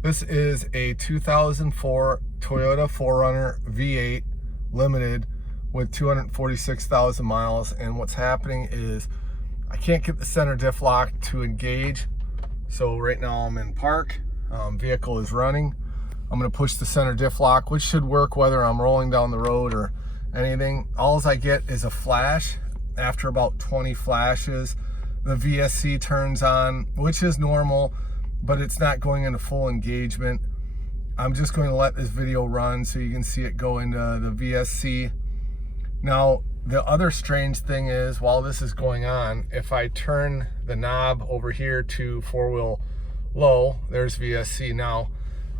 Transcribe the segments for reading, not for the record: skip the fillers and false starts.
This is a 2004 Toyota 4Runner V8 Limited with 246,000 miles. And what's happening is I can't get the center diff lock to engage. So right now I'm in park, vehicle is running. I'm gonna push the center diff lock, which should work whether I'm rolling down the road or anything. All I get is a flash. After about 20 flashes, the VSC turns on, which is normal, but it's not going into full engagement. I'm just going to let this video run so you can see it go into the VSC. Now, the other strange thing is, while this is going on, if I turn the knob over here to 4-wheel low, there's VSC. Now,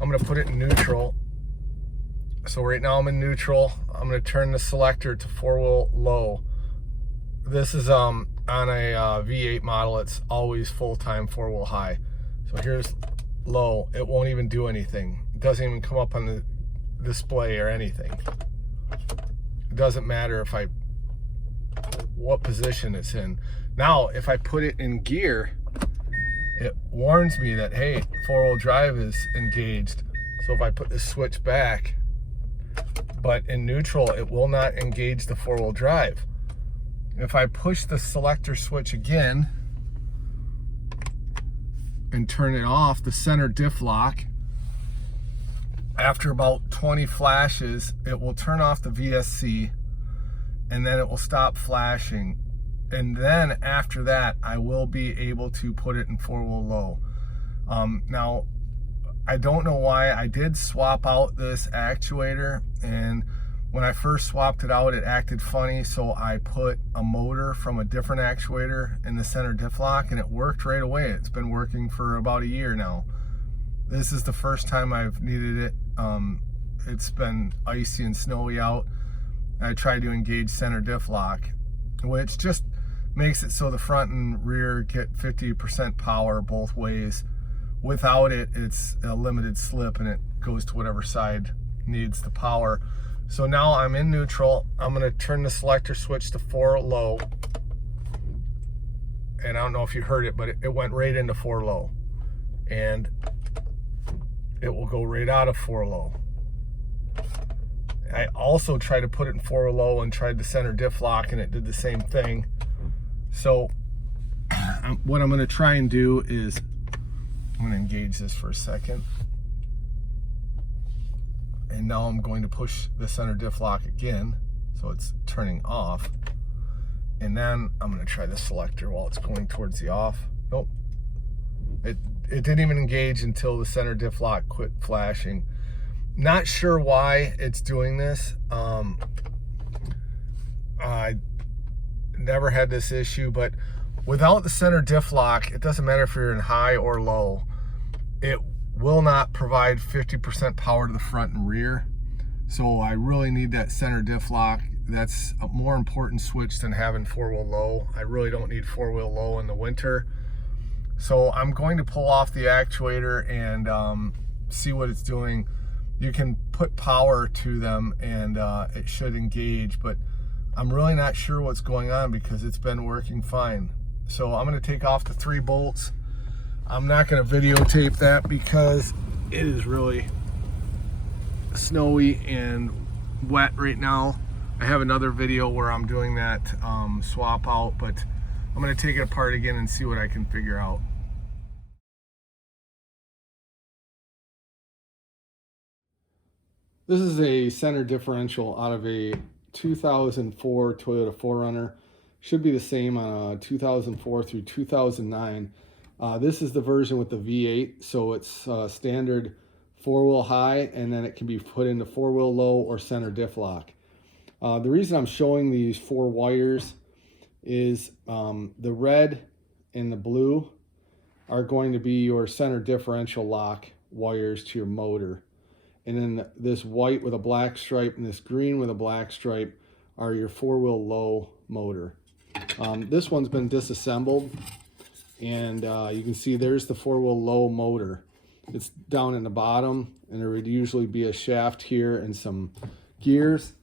I'm going to put it in neutral. So right now I'm in neutral. I'm going to turn the selector to 4-wheel low. This is on a V8 model. It's always full-time 4-wheel high. So here's low. It won't even do anything. It doesn't even come up on the display or anything. It doesn't matter what position it's in. Now, if I put it in gear, it warns me that, hey, 4-wheel drive is engaged. So if I put this switch back, but in neutral, it will not engage the 4-wheel drive. If I push the selector switch again and turn it off, the center diff lock, after about 20 flashes, it will turn off the VSC and then it will stop flashing. And then after that, I will be able to put it in 4-wheel low. Now, I don't know why. I did swap out this actuator, and when I first swapped it out, it acted funny, so I put a motor from a different actuator in the center diff lock, and it worked right away. It's been working for about a year now. This is the first time I've needed it. It's been icy and snowy out. I tried to engage center diff lock, which just makes it so the front and rear get 50% power both ways. Without it, it's a limited slip and it goes to whatever side needs the power. So now I'm in neutral. I'm gonna turn the selector switch to 4 low. And I don't know if you heard it, but it went right into 4 low. And it will go right out of 4 low. I also tried to put it in 4 low and tried the center diff lock, and it did the same thing. So what I'm gonna try and do is, I'm gonna engage this for a second. And now I'm going to push the center diff lock again, so it's turning off. And then I'm gonna try the selector while it's going towards the off. Nope. It didn't even engage until the center diff lock quit flashing. Not sure why it's doing this. I never had this issue, but without the center diff lock, it doesn't matter if you're in high or low, it will not provide 50% power to the front and rear. So I really need that center diff lock. That's a more important switch than having 4-wheel low. I really don't need 4-wheel low in the winter. So I'm going to pull off the actuator and see what it's doing. You can put power to them and it should engage, but I'm really not sure what's going on because it's been working fine. So I'm gonna take off the 3 bolts. I'm not gonna videotape that because it is really snowy and wet right now. I have another video where I'm doing that swap out, but I'm gonna take it apart again and see what I can figure out. This is a center differential out of a 2004 Toyota 4Runner. Should be the same on a 2004 through 2009. This is the version with the V8, so it's standard 4-wheel high, and then it can be put into 4-wheel low or center diff lock. The reason I'm showing these 4 wires is the red and the blue are going to be your center differential lock wires to your motor. And then this white with a black stripe and this green with a black stripe are your 4-wheel low motor. This one's been disassembled, and you can see there's the 4-wheel low motor. It's down in the bottom, and there would usually be a shaft here and some gears.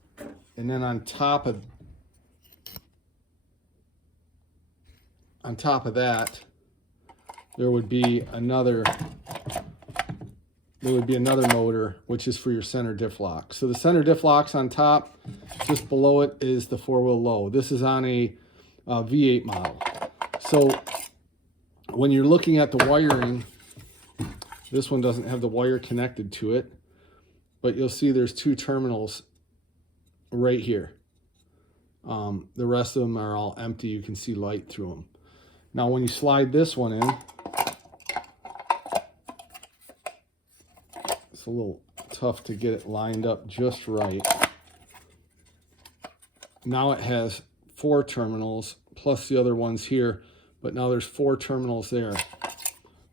And then on top of that, there would be another there would be another motor, which is for your center diff lock. So the center diff lock's on top. Just below it is the four-wheel low. This is on a V8 model. So when you're looking at the wiring, this one doesn't have the wire connected to it, but you'll see there's two terminals right here. The rest of them are all empty. You can see light through them. Now when you slide this one in, it's a little tough to get it lined up just right. Now it has 4 terminals plus the other ones here, but now there's 4 terminals there.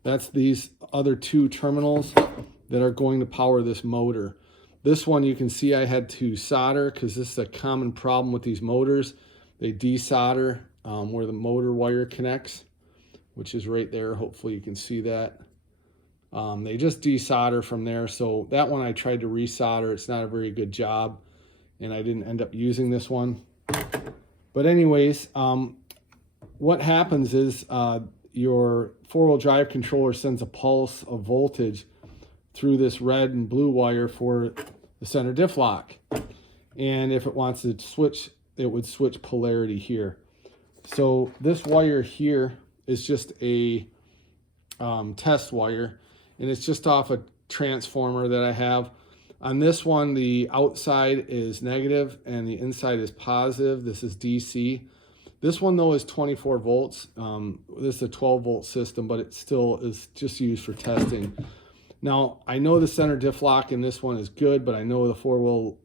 That's these other 2 terminals that are going to power this motor. This one you can see I had to solder because this is a common problem with these motors. They desolder where the motor wire connects, which is right there. Hopefully you can see that. They just desolder from there. So that one I tried to resolder. It's not a very good job, and I didn't end up using this one. But anyways, what happens is your four-wheel drive controller sends a pulse of voltage through this red and blue wire for the center diff lock. And if it wants to switch, it would switch polarity here. So this wire here is just a test wire, and it's just off a transformer that I have. On this one, the outside is negative and the inside is positive. This is DC. This one though is 24 volts. This is a 12 volt system, but it still is just used for testing. Now, I know the center diff lock in this one is good, but I know the four-wheel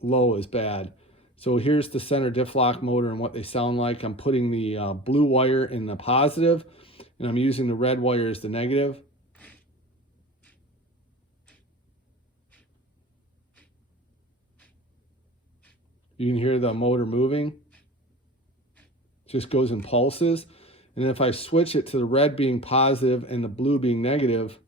low is bad. So here's the center diff lock motor and what they sound like. I'm putting the blue wire in the positive, and I'm using the red wire as the negative. You can hear the motor moving. It just goes in pulses. And if I switch it to the red being positive and the blue being negative,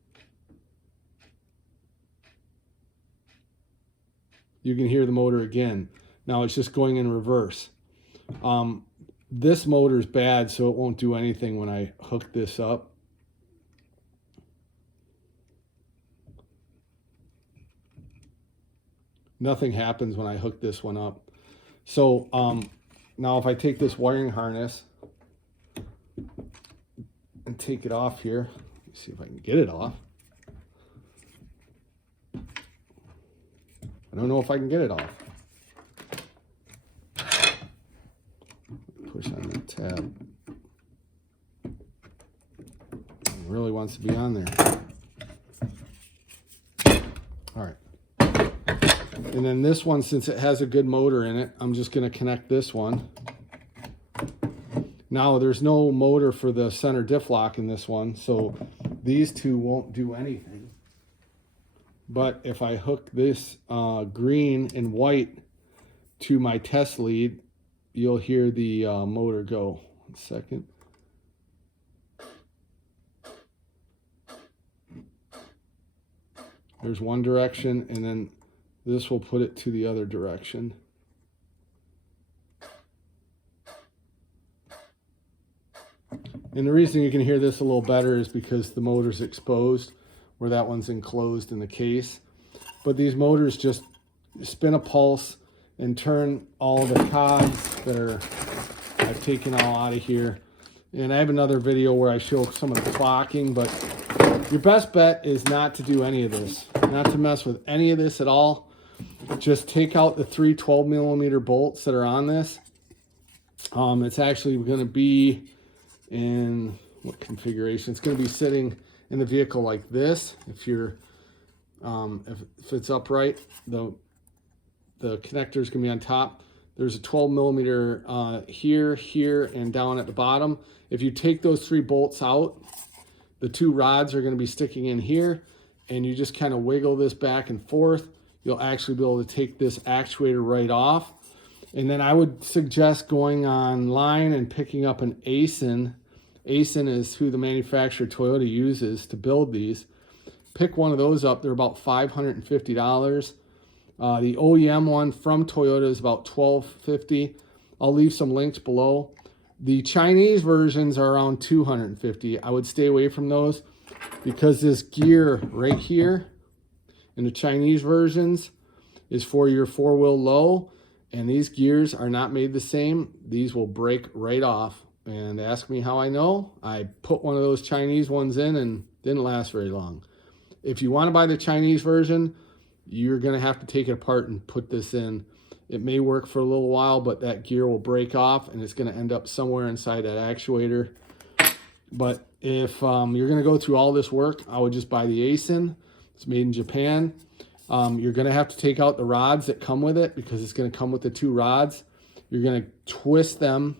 you can hear the motor again. Now it's just going in reverse. This motor is bad, so it won't do anything when I hook this up. Nothing happens when I hook this one up. So now if I take this wiring harness and take it off here, let's see if I can get it off. I don't know if I can get it off. Push on that tab. It really wants to be on there. All right. And then this one, since it has a good motor in it, I'm just going to connect this one. Now there's no motor for the center diff lock in this one, so these two won't do anything. But if I hook this green and white to my test lead, you'll hear the motor go. 1 second. There's one direction, and then this will put it to the other direction. And the reason you can hear this a little better is because the motor's exposed, where that one's enclosed in the case. But these motors just spin a pulse and turn all the cogs that are, I've taken all out of here. And I have another video where I show some of the clocking, but your best bet is not to do any of this, not to mess with any of this at all. Just take out the 3 12mm bolts that are on this. It's actually going to be in what configuration? It's going to be sitting in the vehicle like this. If you're if it's upright, the connector is going to be on top. There's a 12mm here, here, and down at the bottom. If you take those 3 bolts out, the 2 rods are going to be sticking in here, and you just kind of wiggle this back and forth. You'll actually be able to take this actuator right off. And then I would suggest going online and picking up an AISIN. AISIN is who the manufacturer Toyota uses to build these. Pick one of those up. They're about $550. The OEM one from Toyota is about $1250. I'll leave some links below. The Chinese versions are around $250. I would stay away from those. because this gear right here in the Chinese versions is for your four-wheel low, and these gears are not made the same. These will break right off. And ask me how I know. I put one of those Chinese ones in and didn't last very long. If you want to buy the Chinese version, you're going to have to take it apart and put this in. It may work for a little while, but that gear will break off and it's going to end up somewhere inside that actuator. But if you're going to go through all this work, I would just buy the AISIN. It's made in Japan. You're going to have to take out the rods that come with it because it's going to come with the two rods. You're going to twist them,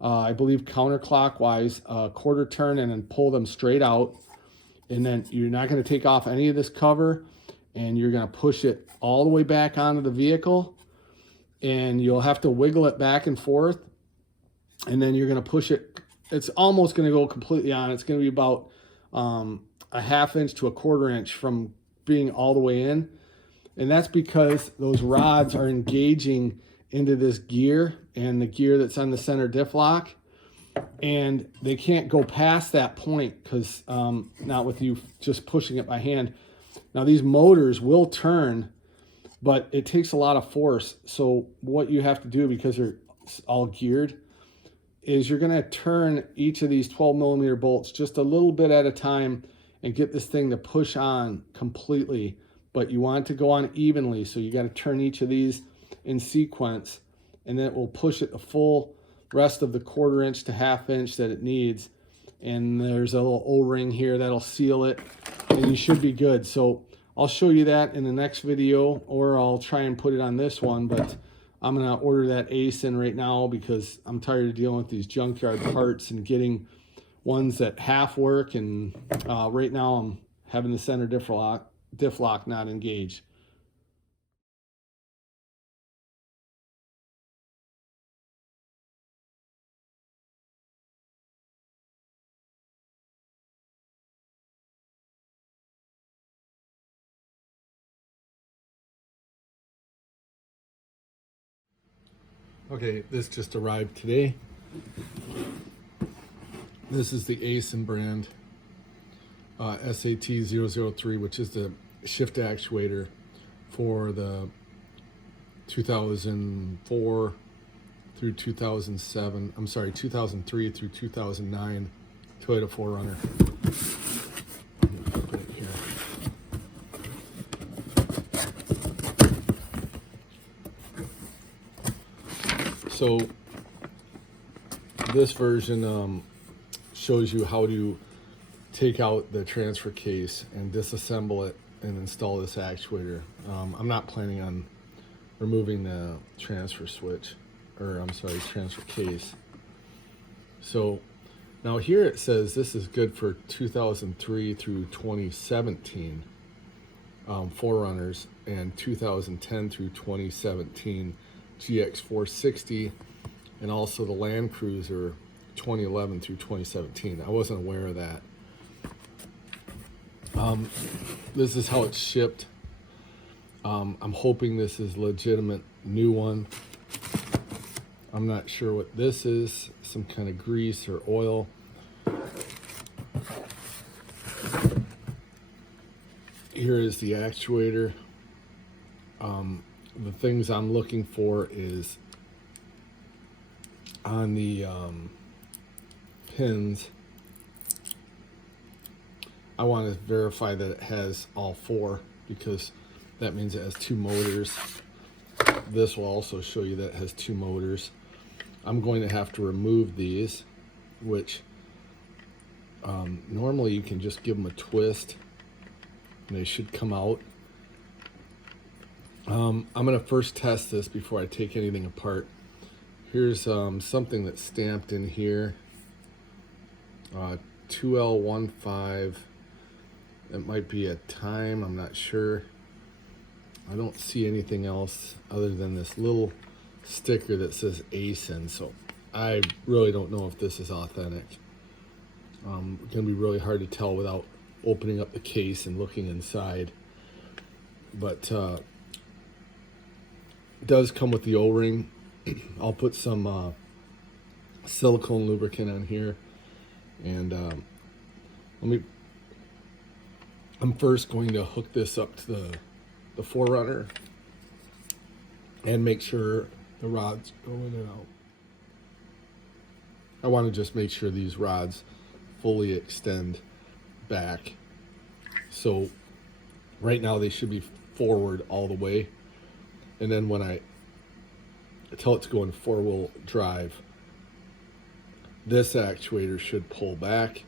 I believe counterclockwise, quarter turn, and then pull them straight out. And then you're not going to take off any of this cover, and you're going to push it all the way back onto the vehicle, and you'll have to wiggle it back and forth, and then you're going to push it. It's almost going to go completely on. It's going to be about a ½ inch to a ¼ inch from being all the way in, and that's because those rods are engaging into this gear and the gear that's on the center diff lock, and they can't go past that point because not with you just pushing it by hand. Now these motors will turn, but it takes a lot of force. So what you have to do, because they're all geared, is you're going to turn each of these 12mm bolts just a little bit at a time and get this thing to push on completely. But you want it to go on evenly, so you got to turn each of these in sequence, and then it will push it the full rest of the ¼ inch to ½ inch that it needs. And there's a little O-ring here that'll seal it, and you should be good. So I'll show you that in the next video, or I'll try and put it on this one, but I'm gonna order that AISIN right now because I'm tired of dealing with these junkyard parts and getting ones that half work, and right now I'm having the center diff lock not engaged. Okay, this just arrived today. This is the AISIN brand, SAT-003, which is the shift actuator for the 2004 through 2007, I'm sorry, 2003 through 2009 Toyota 4Runner. So this version shows you how to take out the transfer case and disassemble it and install this actuator. I'm not planning on removing the transfer switch, or I'm sorry, transfer case. So now here it says this is good for 2003 through 2017 4Runners, and 2010 through 2017 GX460, and also the Land Cruiser 2011 through 2017. I wasn't aware of that. This is how it's shipped. I'm hoping this is legitimate new one. I'm not sure what this is, some kind of grease or oil. Here is the actuator. The things I'm looking for is on the pins. I want to verify that it has all four, because that means it has two motors. This will also show you that it has two motors. I'm going to have to remove these, which normally you can just give them a twist and they should come out. I'm going to first test this before I take anything apart. Here's something that's stamped in here, 2L15. It might be a time, I'm not sure. I don't see anything else other than this little sticker that says AISIN, so I really don't know if this is authentic. It's going to be really hard to tell without opening up the case and looking inside. But it does come with the O-ring. I'll put some silicone lubricant on here, and let me I'm first going to hook this up to the 4Runner and make sure the rods go in and out. I want to just make sure these rods fully extend back. So right now they should be forward all the way. And then when I tell it to go in 4-wheel drive, this actuator should pull back.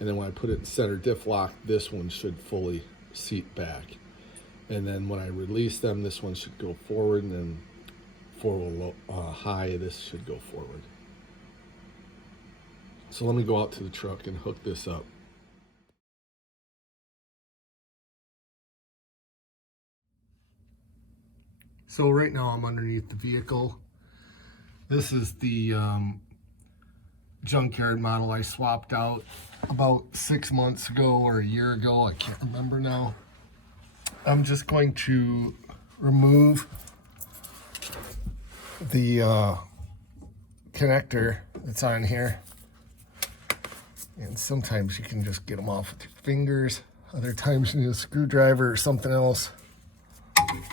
And then when I put it in center diff lock, this one should fully seat back. And then when I release them, this one should go forward, and then 4-wheel high, this should go forward. So let me go out to the truck and hook this up. So right now I'm underneath the vehicle. This is the junkyard model I swapped out about 6 months ago or a year ago. I can't remember now. I'm just going to remove the connector that's on here. And sometimes you can just get them off with your fingers. Other times you need a screwdriver or something else. Let's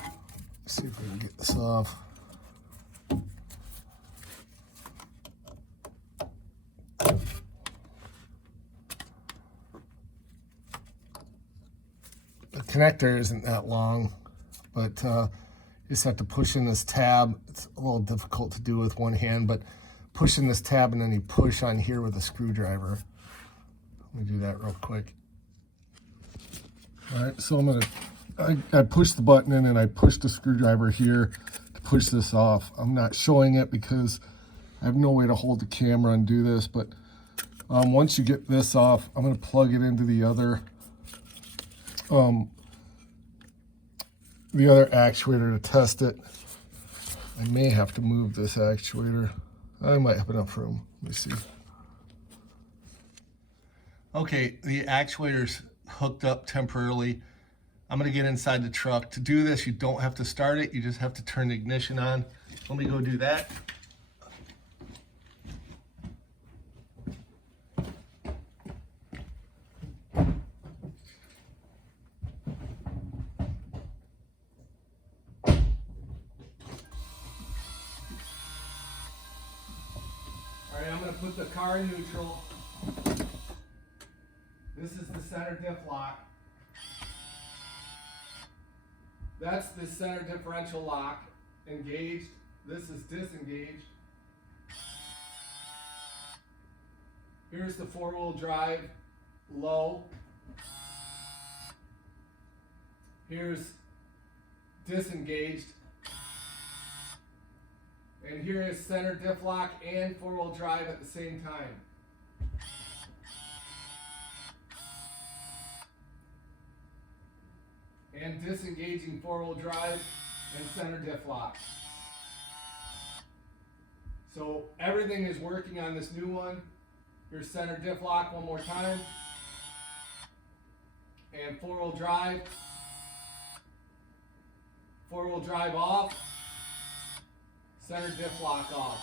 see if we can get this off. The connector isn't that long, but you just have to push in this tab. It's a little difficult to do with one hand, but push in this tab and then you push on here with a screwdriver. Let me do that real quick. All right, so I push the button in and I push the screwdriver here to push this off. I'm not showing it because I have no way to hold the camera and do this, but once you get this off, I'm going to plug it into the other actuator to test it. I may have to move this actuator. I might have enough room. Let me see. Okay, the actuator's hooked up temporarily. I'm gonna get inside the truck. To do this, you don't have to start it. You just have to turn the ignition on. Let me go do that. All right, I'm gonna put the car in neutral. This is the center diff lock. That's the center differential lock, engaged. This is disengaged. Here's the 4-wheel drive, low. Here's disengaged. And here is center diff lock and 4-wheel drive at the same time. And disengaging 4-wheel drive and center diff lock. So everything is working on this new one. Here's center diff lock one more time. And 4-wheel drive. 4-wheel drive off. Center diff lock off.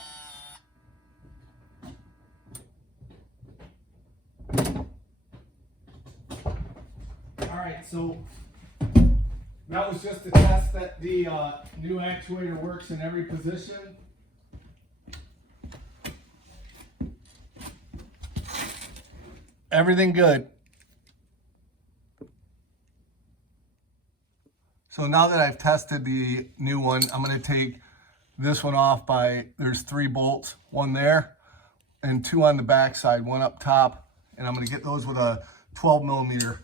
All right, so that was just to test that the new actuator works in every position. Everything good. So now that I've tested the new one, I'm going to take this one off by, there's 3 bolts, one there and 2 on the back side, one up top, and I'm going to get those with a 12 millimeter.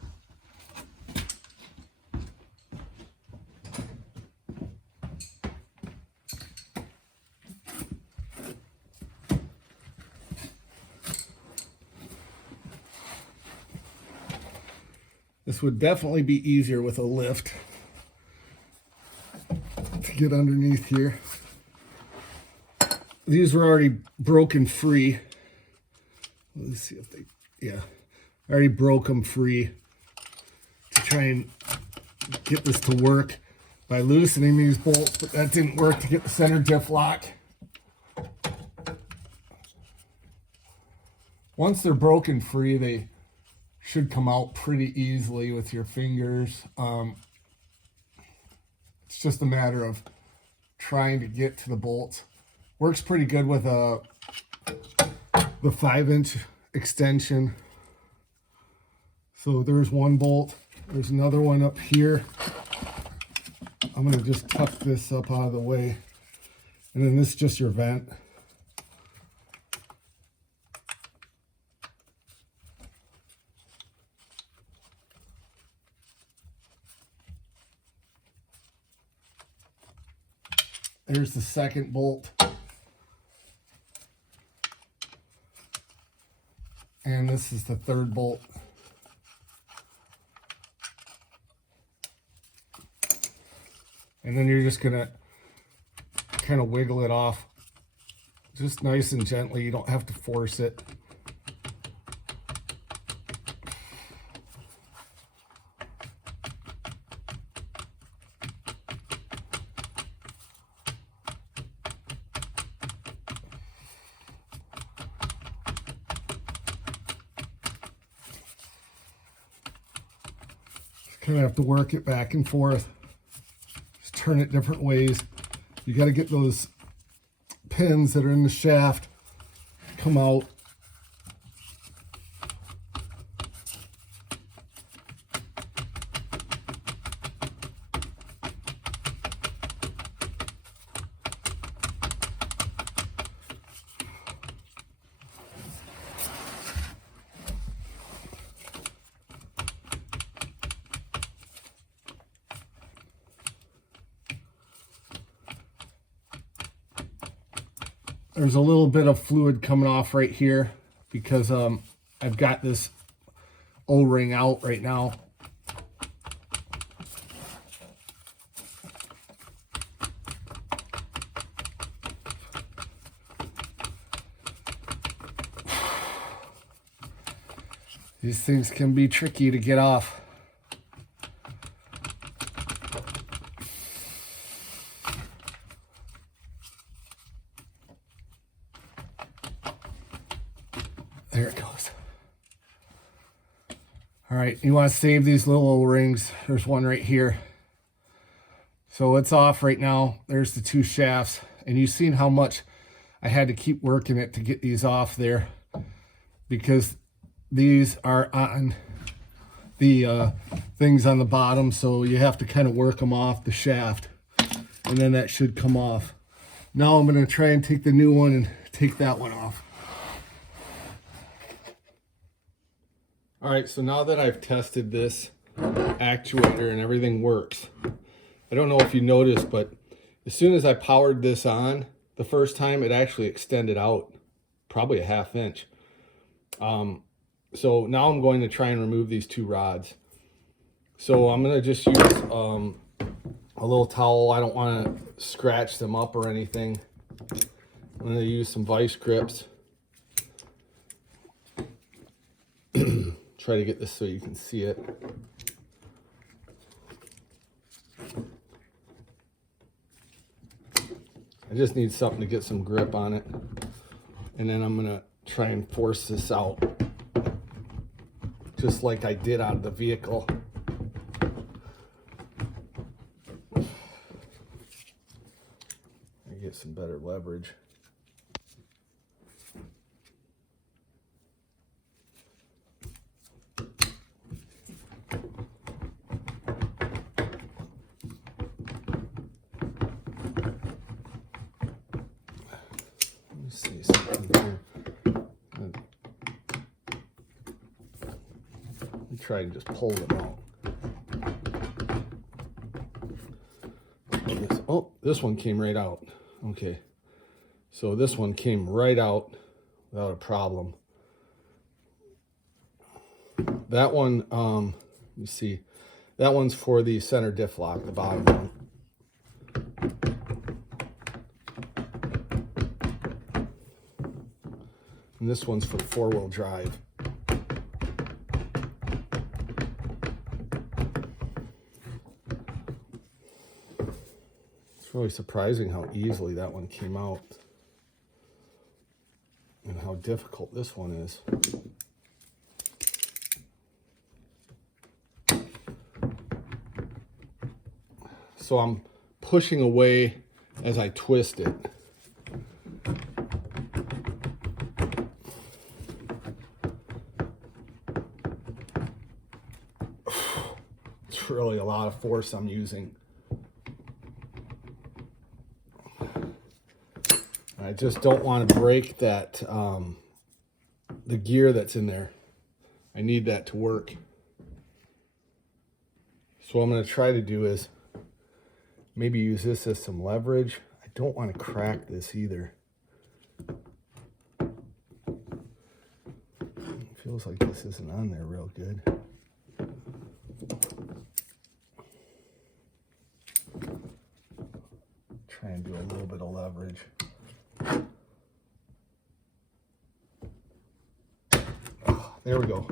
This would definitely be easier with a lift to get underneath here. These were already broken free. Let's see if they, yeah, I already broke them free to try and get this to work by loosening these bolts, but that didn't work to get the center diff lock. Once they're broken free, they should come out pretty easily with your fingers. It's just a matter of trying to get to the bolts. Works pretty good with the 5-inch extension. So there's one bolt. There's another one up here. I'm going to just tuck this up out of the way. And then this is just your vent. There's the second bolt. And this is the third bolt. And then you're just gonna kind of wiggle it off just nice and gently. You don't have to force it. Kind of have to work it back and forth. Just turn it different ways. You got to get those pins that are in the shaft come out. There's a little bit of fluid coming off right here because I've got this O-ring out right now. These things can be tricky to get off. There it goes. All right, you want to save these little O-rings. There's one right here. So it's off right now. There's the two shafts. And you've seen how much I had to keep working it to get these off there, because these are on the things on the bottom. So you have to kind of work them off the shaft. And then that should come off. Now I'm going to try and take the new one and take that one off. All right, so now that I've tested this actuator and everything works, I don't know if you noticed, but as soon as I powered this on, the first time it actually extended out probably a 1/2 inch. So now I'm going to try and remove these two rods. So I'm going to just use a little towel. I don't want to scratch them up or anything. I'm going to use some vice grips. Try to get this so you can see it. I just need something to get some grip on it. And then I'm gonna try and force this out, just like I did out of the vehicle. I get some better leverage. See something here. Let me try and just pull them out. Oh, this one came right out. Okay, so this one came right out without a problem. That one, let me see. That one's for the center diff lock, the bottom one. And this one's for 4-wheel drive. It's really surprising how easily that one came out and how difficult this one is. so I'm pushing away as I twist it. It's really a lot of force I'm using. I just don't want to break that, the gear that's in there. I need that to work. So what I'm going to try to do is maybe use this as some leverage. I don't want to crack this either. It feels like this isn't on there real good. Try and do a little bit of leverage. Oh, there we go.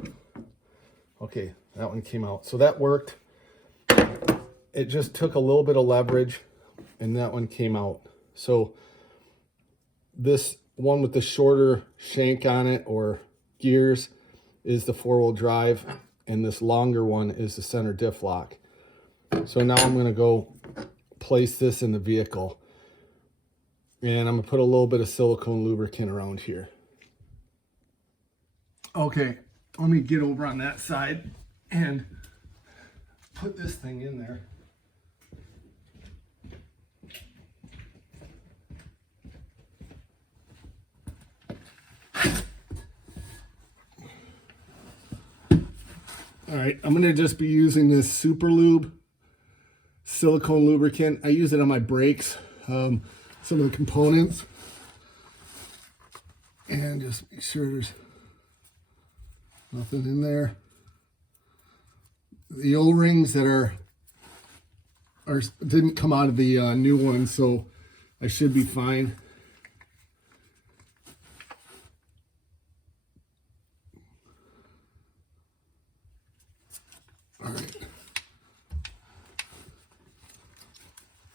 Okay, that one came out. So that worked. It just took a little bit of leverage and that one came out. So this one with the shorter shank on it or gears is the 4-wheel drive, and this longer one is the center diff lock. So now I'm going to go place this in the vehicle, and I'm going to put a little bit of silicone lubricant around here. Okay, let me get over on that side and put this thing in there. All right, I'm gonna just be using this Super Lube silicone lubricant. I use it on my brakes, some of the components, and just make sure there's nothing in there. The O-rings that are didn't come out of the new one, so I should be fine. All right.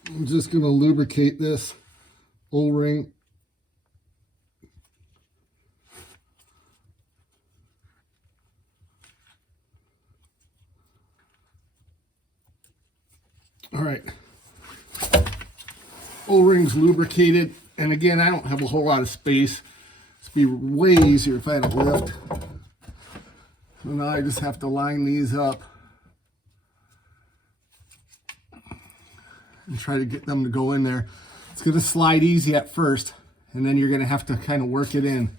I'm just going to lubricate this O-ring. All right. O-ring's lubricated, and again, I don't have a whole lot of space. It'd be way easier if I had a lift. So now I just have to line these up and try to get them to go in there. It's going to slide easy at first, and then you're going to have to kind of work it in.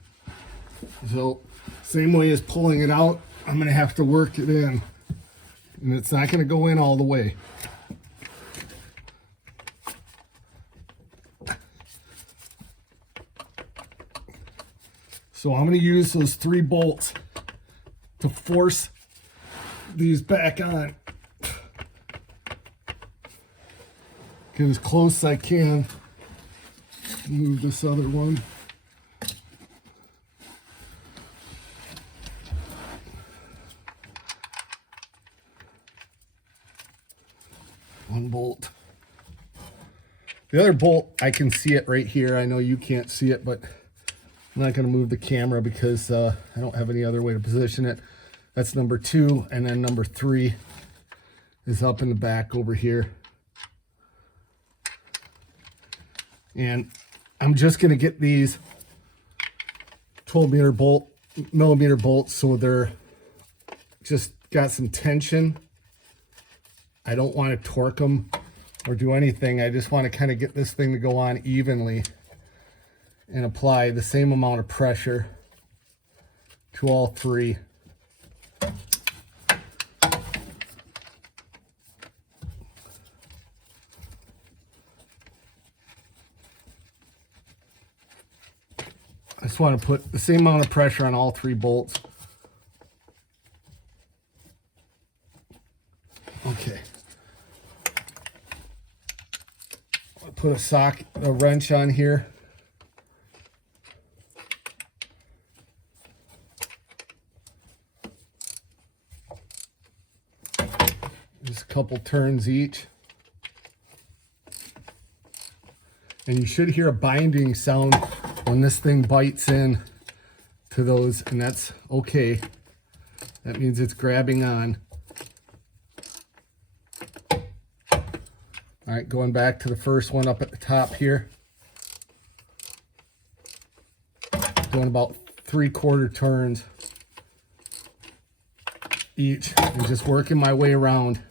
So same way as pulling it out, I'm going to have to work it in, and it's not going to go in all the way. So I'm going to use those 3 bolts to force these back on. Get as close as I can. Move this other one. One bolt. The other bolt, I can see it right here. I know you can't see it, but I'm not going to move the camera because I don't have any other way to position it. That's number 2, and then number 3 is up in the back over here. And I'm just going to get these 12 millimeter bolts so they're just got some tension. I don't want to torque them or do anything. I just want to kind of get this thing to go on evenly and apply the same amount of pressure to all 3. I just want to put the same amount of pressure on all 3 bolts. Okay. I'll put a wrench on here. Just a couple turns each. And you should hear a binding sound when this thing bites in to those, and that's okay. That means it's grabbing on. All right, going back to the first one up at the top here. Doing about 3/4 turns each and just working my way around.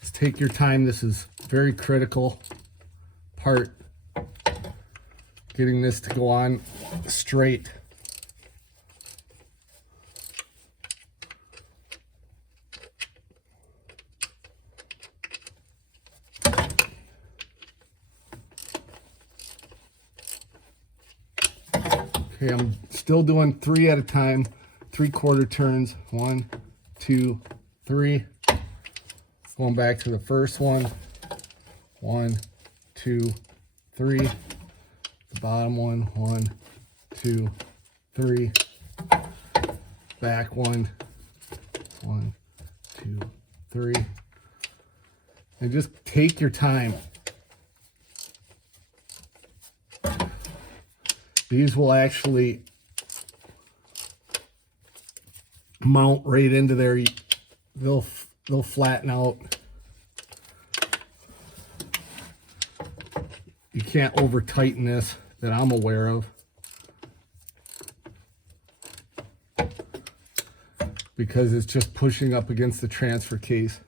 Just take your time. This is very critical part, getting this to go on straight. Okay, I'm still doing 3 at a time, 3/4 turns. 1, 2, 3. Going back to the first one. 1, 2, 3. The bottom one. 1, 2, 3. Back one. 1, 2, 3. And just take your time. These will actually mount right into there. They'll flatten out. You can't over tighten this that I'm aware of, because it's just pushing up against the transfer case.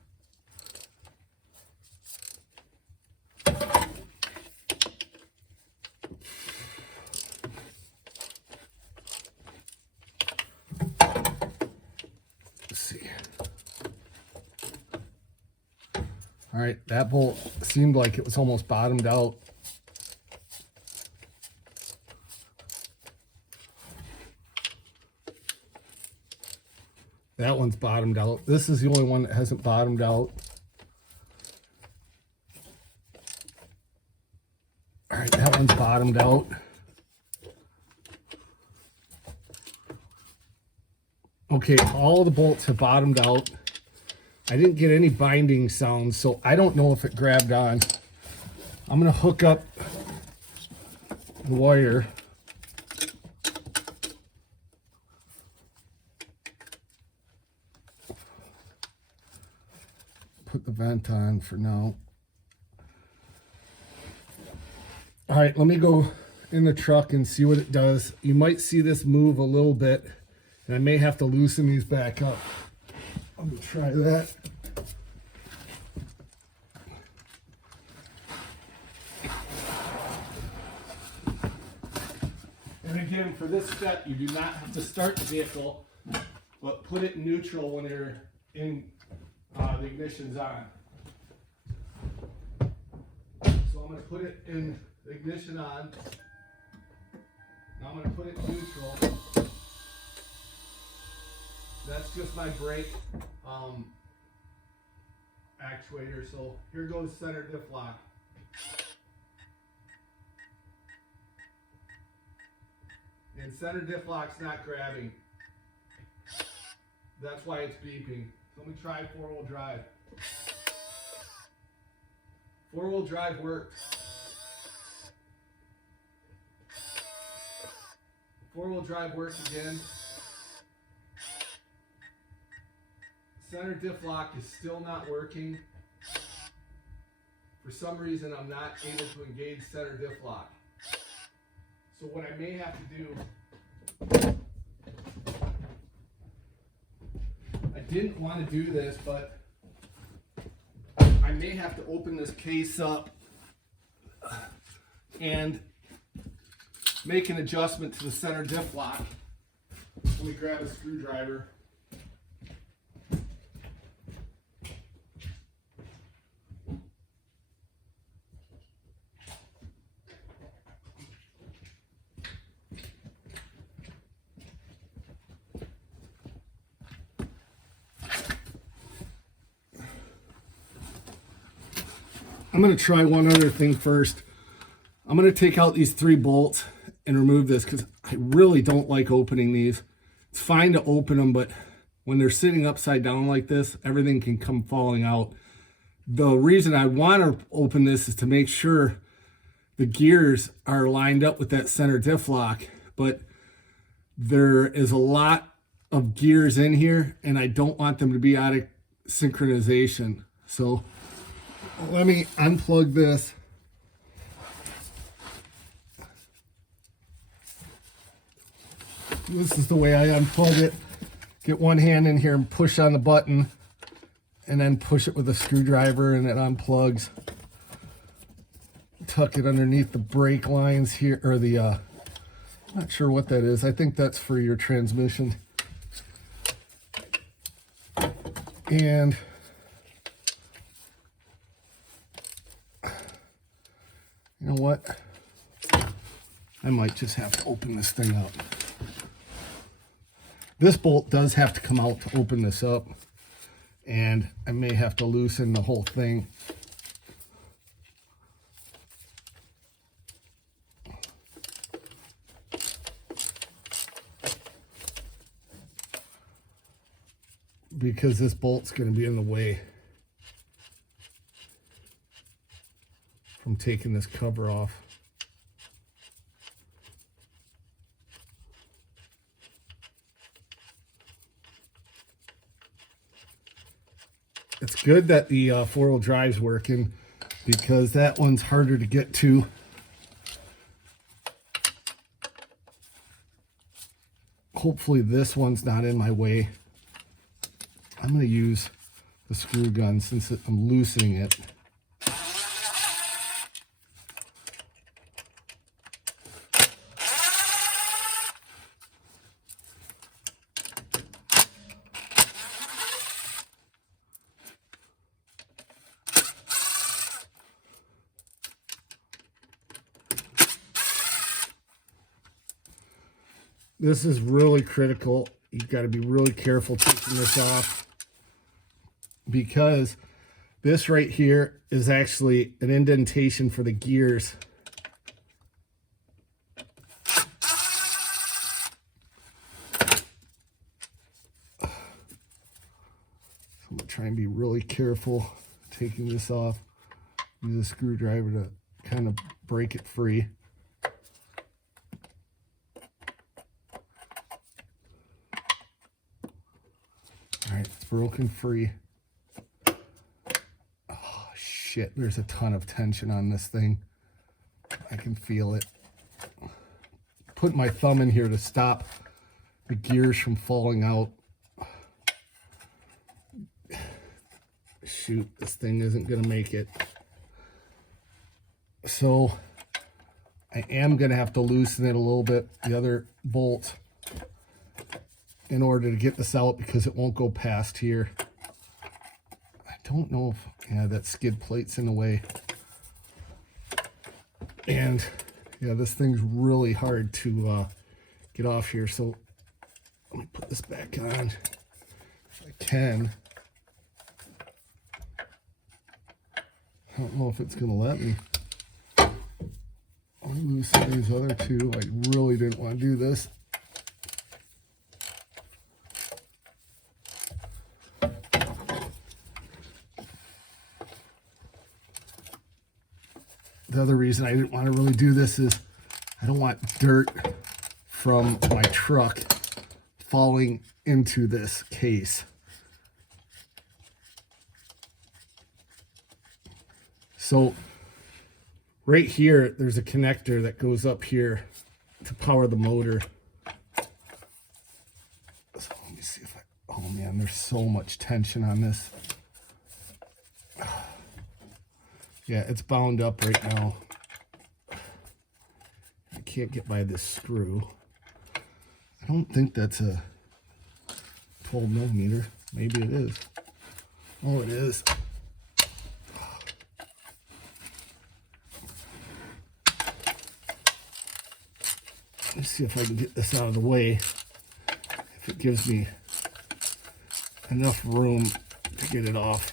All right, that bolt seemed like it was almost bottomed out. That one's bottomed out. This is the only one that hasn't bottomed out. All right, that one's bottomed out. Okay, all the bolts have bottomed out. I didn't get any binding sounds, so I don't know if it grabbed on. I'm going to hook up the wire. Put the vent on for now. All right, let me go in the truck and see what it does. You might see this move a little bit, and I may have to loosen these back up. I'm gonna try that. And again, for this step, you do not have to start the vehicle, but put it in neutral when you're in the ignition's on. So I'm gonna put it in the ignition on. Now I'm gonna put it in neutral. That's just my brake actuator. So here goes center diff lock. And center diff lock's not grabbing. That's why it's beeping. So let me try 4-wheel drive. 4-wheel drive worked. 4-wheel drive worked again. Center diff lock is still not working. For some reason, I'm not able to engage center diff lock. So what I may have to do, I didn't want to do this, but I may have to open this case up and make an adjustment to the center diff lock. Let me grab a screwdriver. I'm going to try one other thing first. I'm going to take out these 3 bolts and remove this because I really don't like opening these. It's fine to open them, but when they're sitting upside down like this, everything can come falling out. The reason I want to open this is to make sure the gears are lined up with that center diff lock, but there is a lot of gears in here and I don't want them to be out of synchronization. So Let me unplug this. This is the way I unplug it. Get one hand in here and push on the button, and then push it with a screwdriver, and it unplugs. Tuck it underneath the brake lines here, or the, not sure what that is. I think that's for your transmission. And you know what? I might just have to open this thing up. This bolt does have to come out to open this up, and I may have to loosen the whole thing. Because this bolt's going to be in the way from taking this cover off. It's good that the four-wheel drive's working, because that one's harder to get to. Hopefully this one's not in my way. I'm going to use the screw gun since I'm loosening it. This is really critical. You've got to be really careful taking this off, because this right here is actually an indentation for the gears. So I'm going to try and be really careful taking this off. Use a screwdriver to kind of break it free. Alright, it's broken free. Oh shit, there's a ton of tension on this thing. I can feel it. Put my thumb in here to stop the gears from falling out. Shoot, this thing isn't gonna make it. So I am gonna have to loosen it a little bit, the other bolt, in order to get this out, because it won't go past here. I don't know if, yeah, that skid plate's in the way. And yeah, this thing's really hard to get off here. So let me put this back on if I can. I don't know if it's gonna let me. I'll loosen these other two. I really didn't want to do this. The other reason I didn't want to really do this is I don't want dirt from my truck falling into this case. So right here, there's a connector that goes up here to power the motor. So let me see if I, oh man, there's so much tension on this. Yeah, it's bound up right now. I can't get by this screw. I don't think that's a 12 millimeter. Maybe it is. Oh, it is. Let's see if I can get this out of the way. If it gives me enough room to get it off.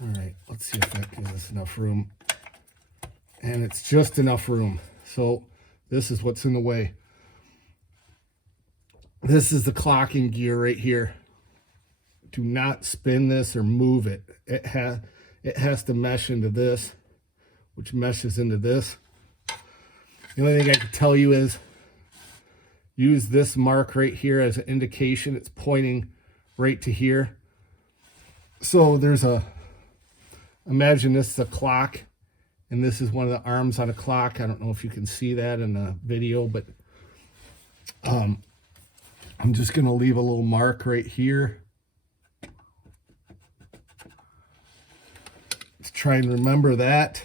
All right, let's see if that gives us enough room. And it's just enough room. So this is what's in the way. This is the clocking gear right here. Do not spin this or move it. It has to mesh into this, which meshes into this. The only thing I can tell you is use this mark right here as an indication. It's pointing right to here. So there's imagine this is a clock, and this is one of the arms on a clock. I don't know if you can see that in the video, but I'm just going to leave a little mark right here. Let's try and remember that,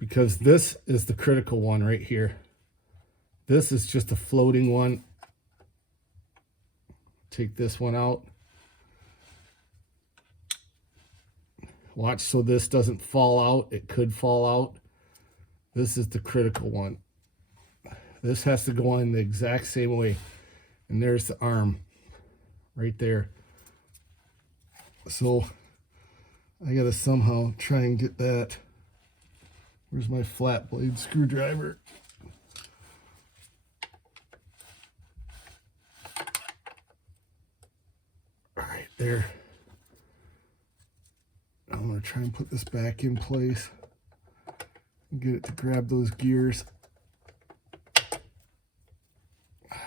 because this is the critical one right here. This is just a floating one. Take this one out. Watch so this doesn't fall out. It could fall out. This is the critical one. This has to go on the exact same way. And there's the arm right there. So I gotta somehow try and get that. Where's my flat blade screwdriver? All right, there. I'm gonna try and put this back in place and get it to grab those gears.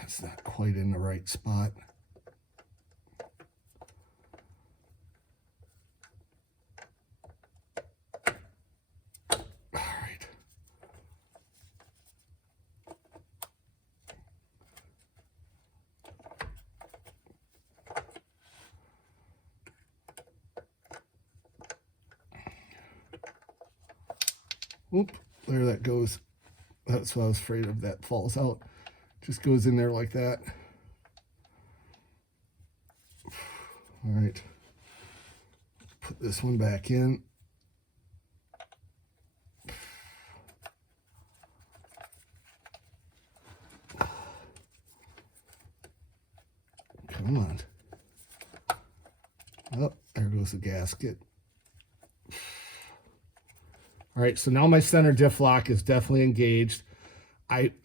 It's not quite in the right spot. All right. Oop, there that goes. That's what I was afraid of, that falls out. Just goes in there like that. All right. Put this one back in. Come on. Oh, there goes the gasket. All right, so now my center diff lock is definitely engaged.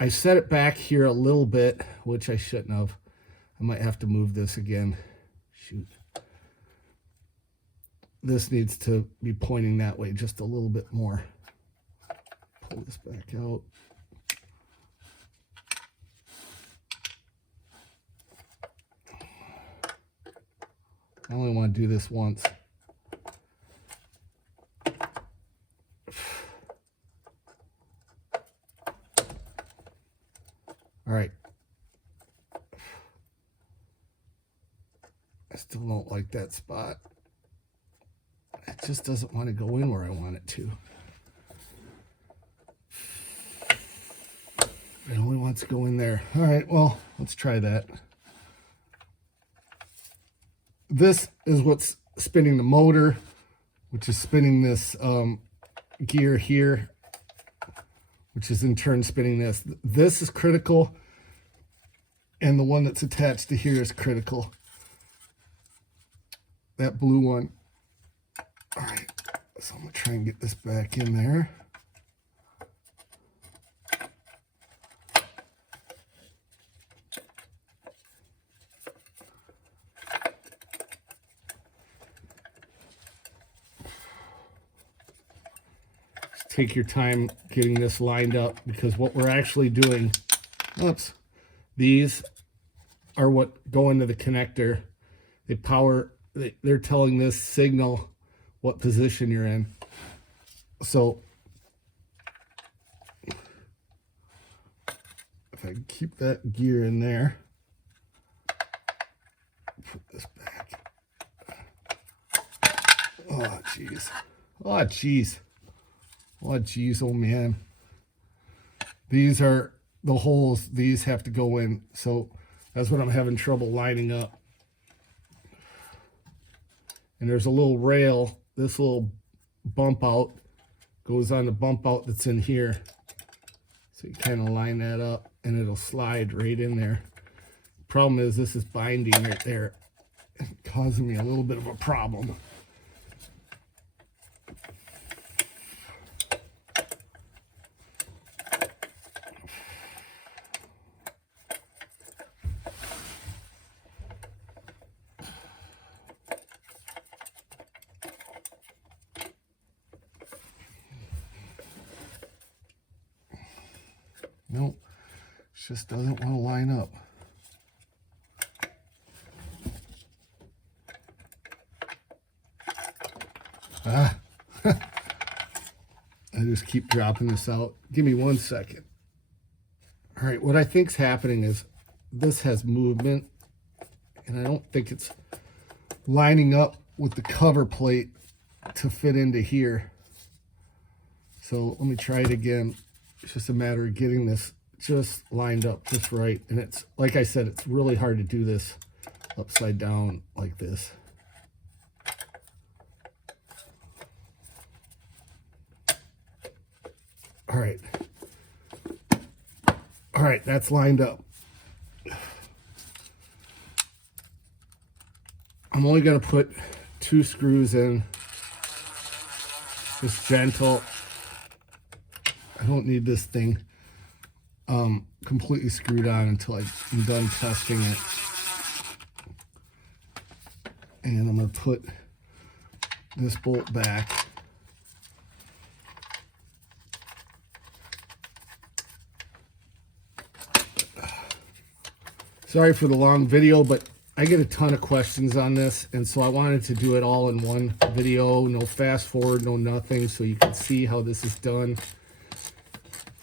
I set it back here a little bit, which I shouldn't have. I might have to move this again. Shoot. This needs to be pointing that way just a little bit more. Pull this back out. I only want to do this once. All right. I still don't like that spot. It just doesn't want to go in where I want it to. It only wants to go in there. All right, well, let's try that. This is what's spinning the motor, which is spinning this gear here, which is in turn spinning this. This is critical, and the one that's attached to here is critical. That blue one. All right, so I'm gonna try and get this back in there. Take your time getting this lined up, because what we're actually doing, oops, these are what go into the connector. They power, they're telling this signal what position you're in. So if I can keep that gear in there, put this back. Oh, jeez. Oh, jeez. Oh, geez, oh man. These are the holes these have to go in. So that's what I'm having trouble lining up. And there's a little rail. This little bump out goes on the bump out that's in here. So you kind of line that up and it'll slide right in there. Problem is this is binding right there, causing me a little bit of a problem. just doesn't want to line up. I just keep dropping this out. Give me 1 second. All right, what I think's happening is this has movement, and I don't think it's lining up with the cover plate to fit into here. So let me try it again. It's just a matter of getting this just lined up just right. And it's, like I said, it's really hard to do this upside down like this. All right. All right, that's lined up. I'm only going to put 2 screws in. Just gentle. I don't need this thing completely screwed on until I'm done testing it. And I'm going to put this bolt back. Sorry for the long video, but I get a ton of questions on this, and so I wanted to do it all in one video. No fast forward, no nothing, so you can see how this is done.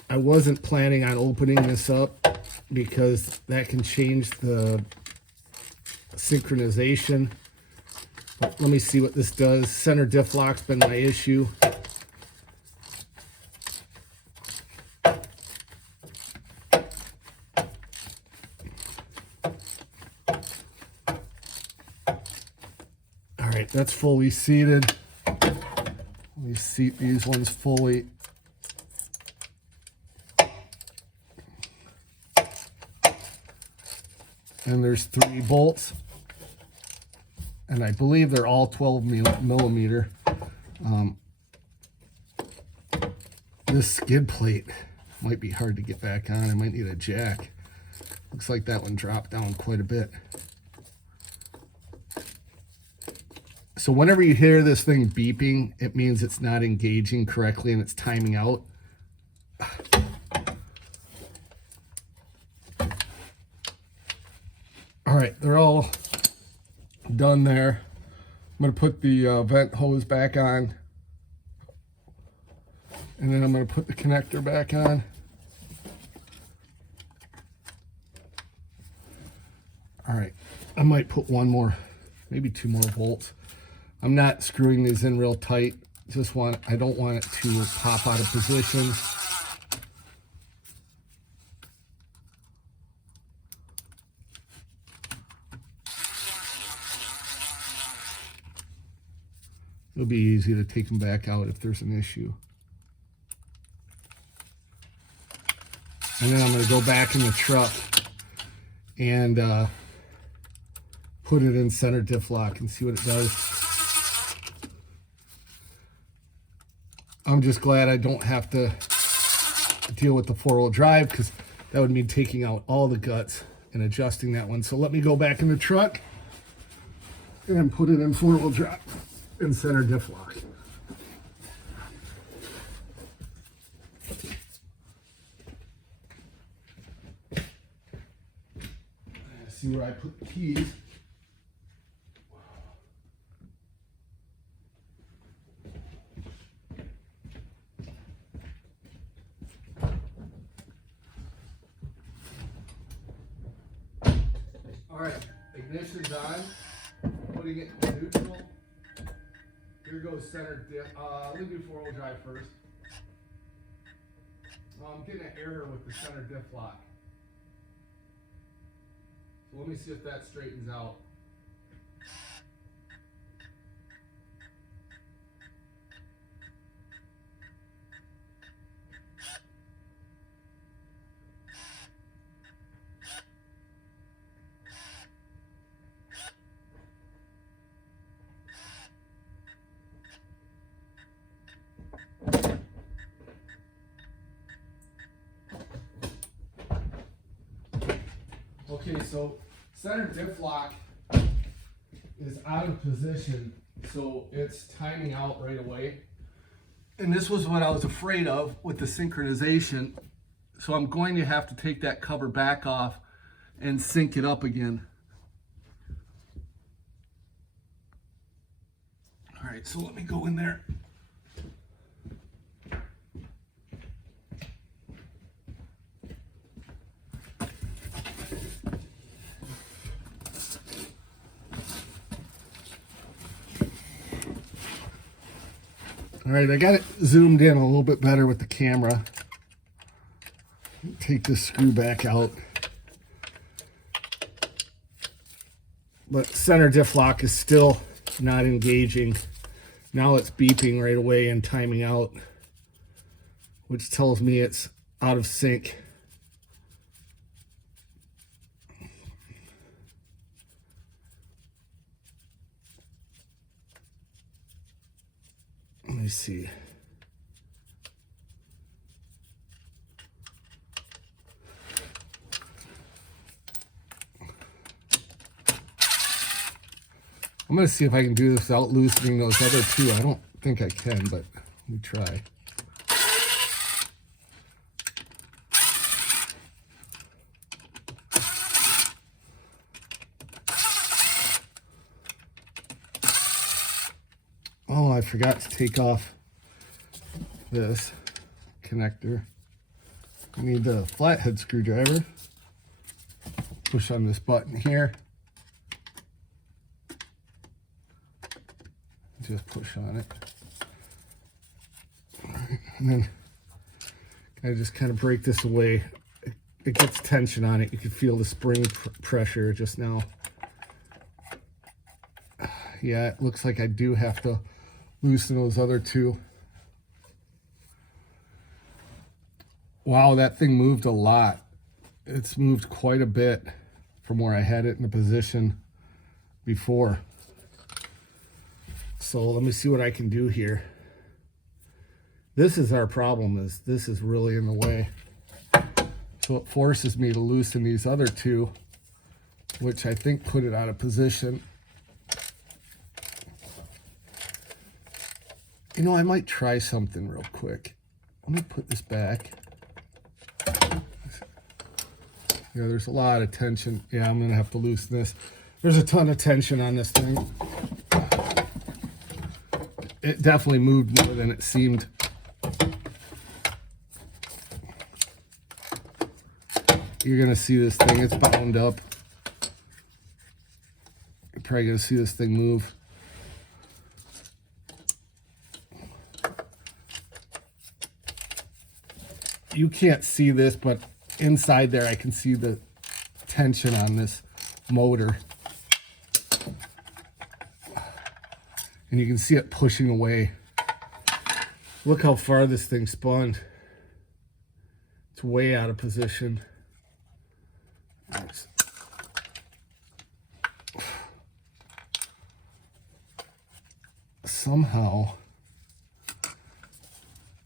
I wasn't planning on opening this up because that can change the synchronization. But let me see what this does. Center diff lock's been my issue. All right, that's fully seated. Let me seat these ones fully. And there's 3 bolts, and I believe they're all 12 millimeter. This skid plate might be hard to get back on. I might need a jack. Looks like that one dropped down quite a bit. So whenever you hear this thing beeping, it means it's not engaging correctly and it's timing out. All right, they're all done there. I'm going to put the vent hose back on. And then I'm going to put the connector back on. All right, I might put 1 more, maybe 2 more bolts. I'm not screwing these in real tight. I don't want it to pop out of position. It'll be easy to take them back out if there's an issue. And then I'm going to go back in the truck and put it in center diff lock and see what it does. I'm just glad I don't have to deal with the 4-wheel drive, because that would mean taking out all the guts and adjusting that one. So let me go back in the truck and put it in 4-wheel drive and center diff lock. See where I put the keys. All right, ignition's on. Putting it in neutral. Here goes center diff. Let me do 4-wheel drive first. I'm getting an error with the center diff lock. So let me see if that straightens out. Okay, so center diff lock is out of position, so it's timing out right away. And this was what I was afraid of with the synchronization. So I'm going to have to take that cover back off and sync it up again. All right, so let me go in there. All right, I got it zoomed in a little bit better with the camera. Take this screw back out. But center diff lock is still not engaging. Now it's beeping right away and timing out, which tells me it's out of sync. Let me see. I'm going to see if I can do this without loosening those other two. I don't think I can, but let me try. Oh, I forgot to take off this connector. I need the flathead screwdriver. Push on this button here. Just push on it. All right, and then I just kind of break this away. It gets tension on it. You can feel the spring pressure just now. Yeah, it looks like I do have to loosen those other two. Wow, that thing moved a lot. It's moved quite a bit from where I had it in the position before. So let me see what I can do here. This is our problem, is this is really in the way. So it forces me to loosen these other two, which I think put it out of position. You know, I might try something real quick. Let me put this back. Yeah, there's a lot of tension. Yeah, I'm gonna have to loosen this. There's a ton of tension on this thing. It definitely moved more than it seemed. You're gonna see this thing, it's bound up. You're probably gonna see this thing move. You can't see this, but inside there I can see the tension on this motor. And you can see it pushing away. Look how far this thing spun. It's way out of position. Nice. Somehow,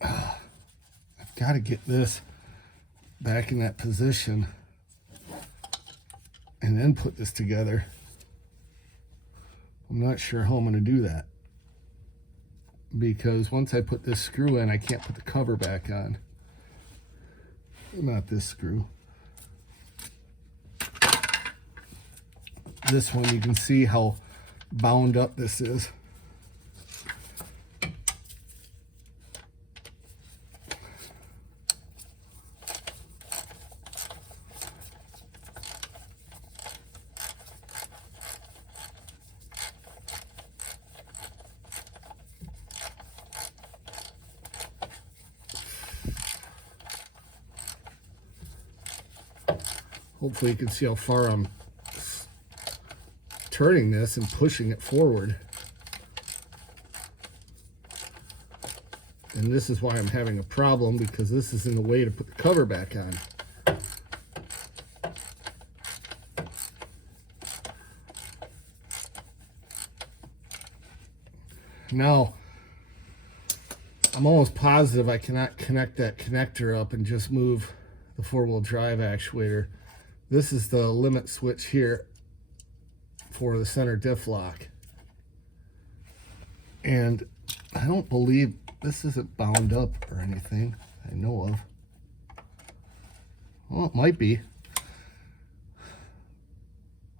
I've got to get this back in that position and then put this together. I'm not sure how I'm going to do that, because once I put this screw in, I can't put the cover back on. Not this screw. This one, you can see how bound up this is. Hopefully you can see how far I'm turning this and pushing it forward. And this is why I'm having a problem, because this is in the way to put the cover back on. Now, I'm almost positive I cannot connect that connector up and just move the four-wheel drive actuator. This is the limit switch here for the center diff lock. And I don't believe this isn't bound up or anything I know of. Well, it might be.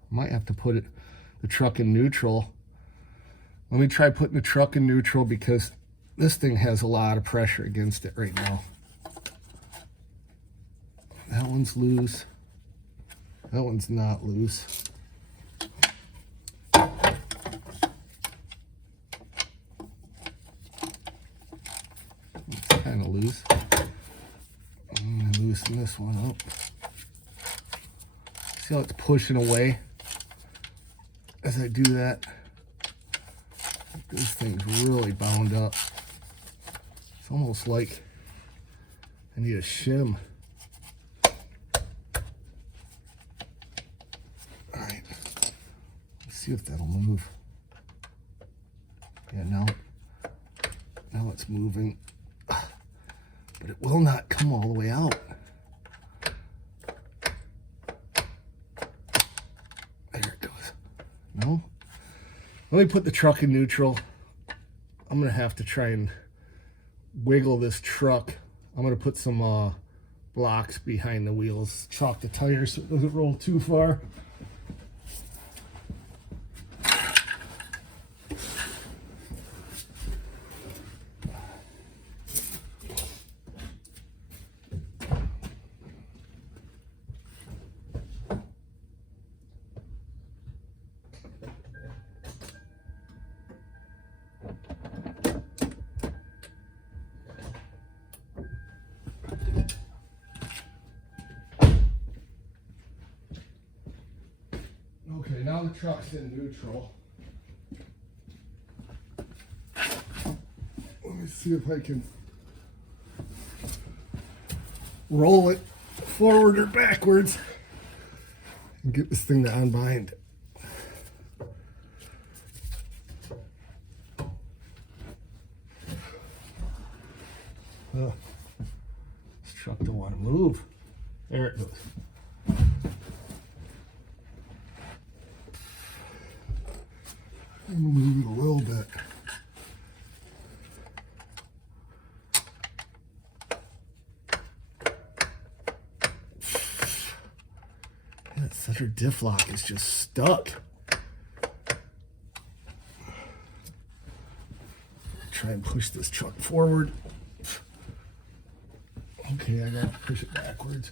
Might have to put the truck in neutral. Let me try putting the truck in neutral because this thing has a lot of pressure against it right now. That one's loose. That one's not loose. It's kind of loose. I'm going to loosen this one up. See how it's pushing away as I do that? This thing's really bound up. It's almost like I need a shim. Alright, let's see if that'll move. Yeah, now it's moving, but it will not come all the way out. There it goes. No? Let me put the truck in neutral. I'm gonna have to try and wiggle this truck. I'm gonna put some blocks behind the wheels, chalk the tires so it doesn't roll too far. Okay, now the truck's in neutral. Let me see if I can roll it forward or backwards and get this thing to unbind. This truck don't want to move. There it goes. I'm gonna move it a little bit. That center diff lock is just stuck. Try and push this truck forward. Okay, I gotta push it backwards.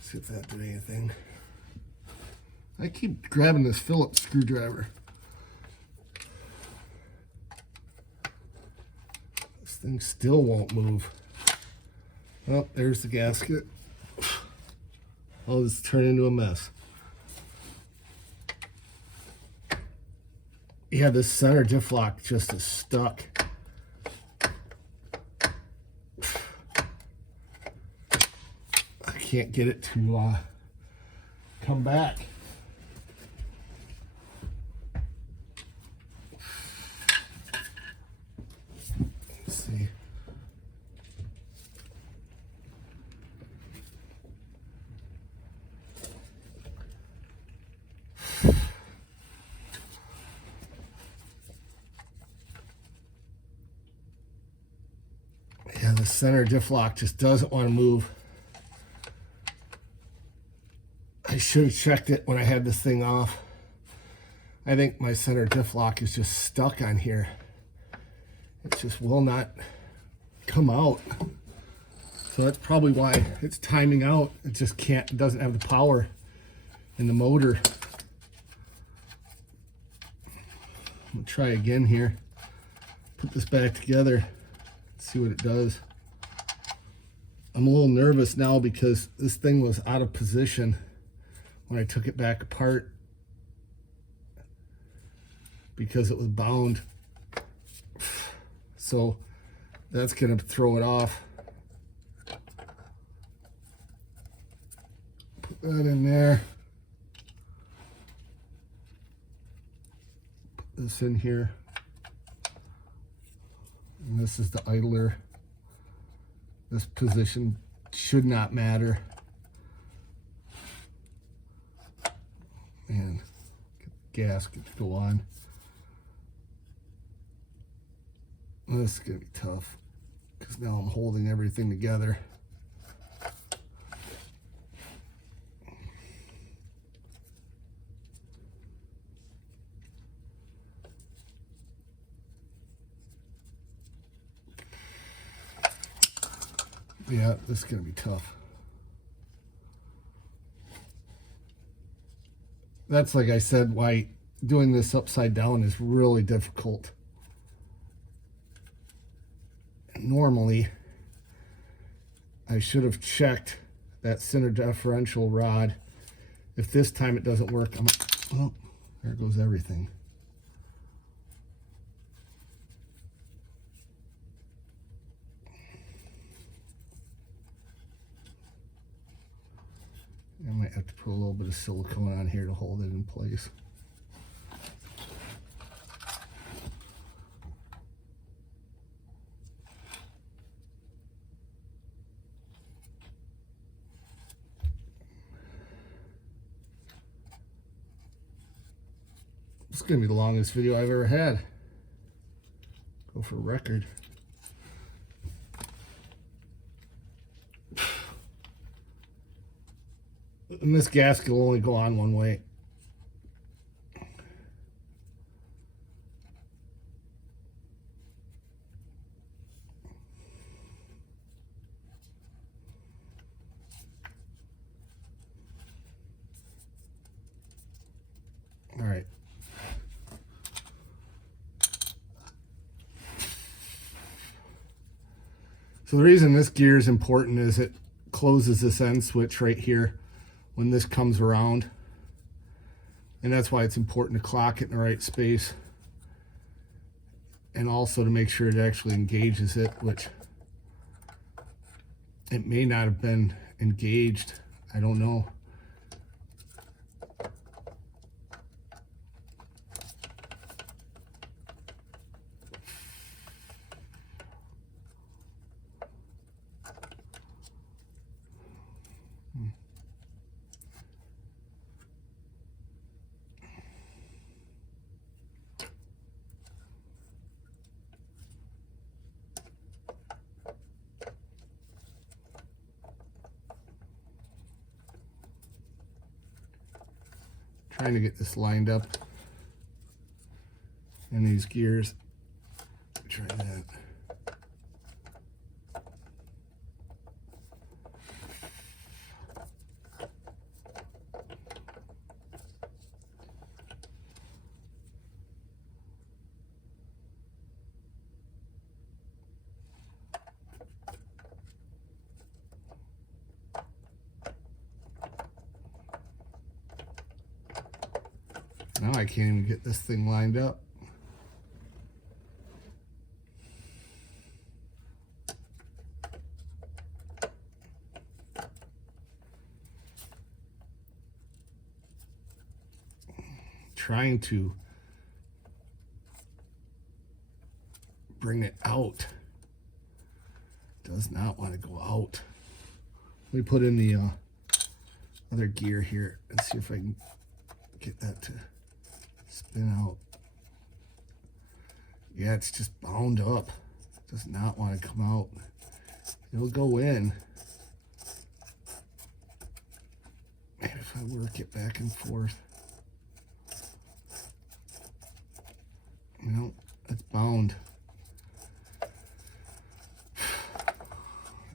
See if that did anything. I keep grabbing this Phillips screwdriver. This thing still won't move. Oh, there's the gasket. Oh, this turned into a mess. Yeah, this center diff lock just is stuck. I can't get it to come back. Let's see. Yeah, the center diff lock just doesn't want to move. I should have checked it when I had this thing off. I think my center diff lock is just stuck on here. It just will not come out. So that's probably why it's timing out. It just can't, it doesn't have the power in the motor. I'm gonna try again here. Put this back together, see what it does. I'm a little nervous now because this thing was out of position when I took it back apart because it was bound. So that's gonna throw it off. Put that in there. Put this in here. And this is the idler. This position should not matter. And gasket to go on. This is gonna be tough because now I'm holding everything together. Yeah, this is gonna be tough. That's, like I said, why doing this upside down is really difficult. Normally, I should have checked that center differential rod. If this time it doesn't work, oh, there goes everything. I might have to put a little bit of silicone on here to hold it in place. This is going to be the longest video I've ever had. Go for a record. And this gasket will only go on one way. All right. So the reason this gear is important is it closes this end switch right here when this comes around, and that's why it's important to clock it in the right space, and also to make sure it actually engages it, which it may not have been engaged. I don't know. Trying to get this lined up in these gears. Try that. Now I can't even get this thing lined up. Trying to bring it out. Does not want to go out. Let me put in the other gear here and see if I can get that to spin out. Yeah, it's just bound up. It does not want to come out. It'll go in. Maybe if I work it back and forth. You know, it's bound. I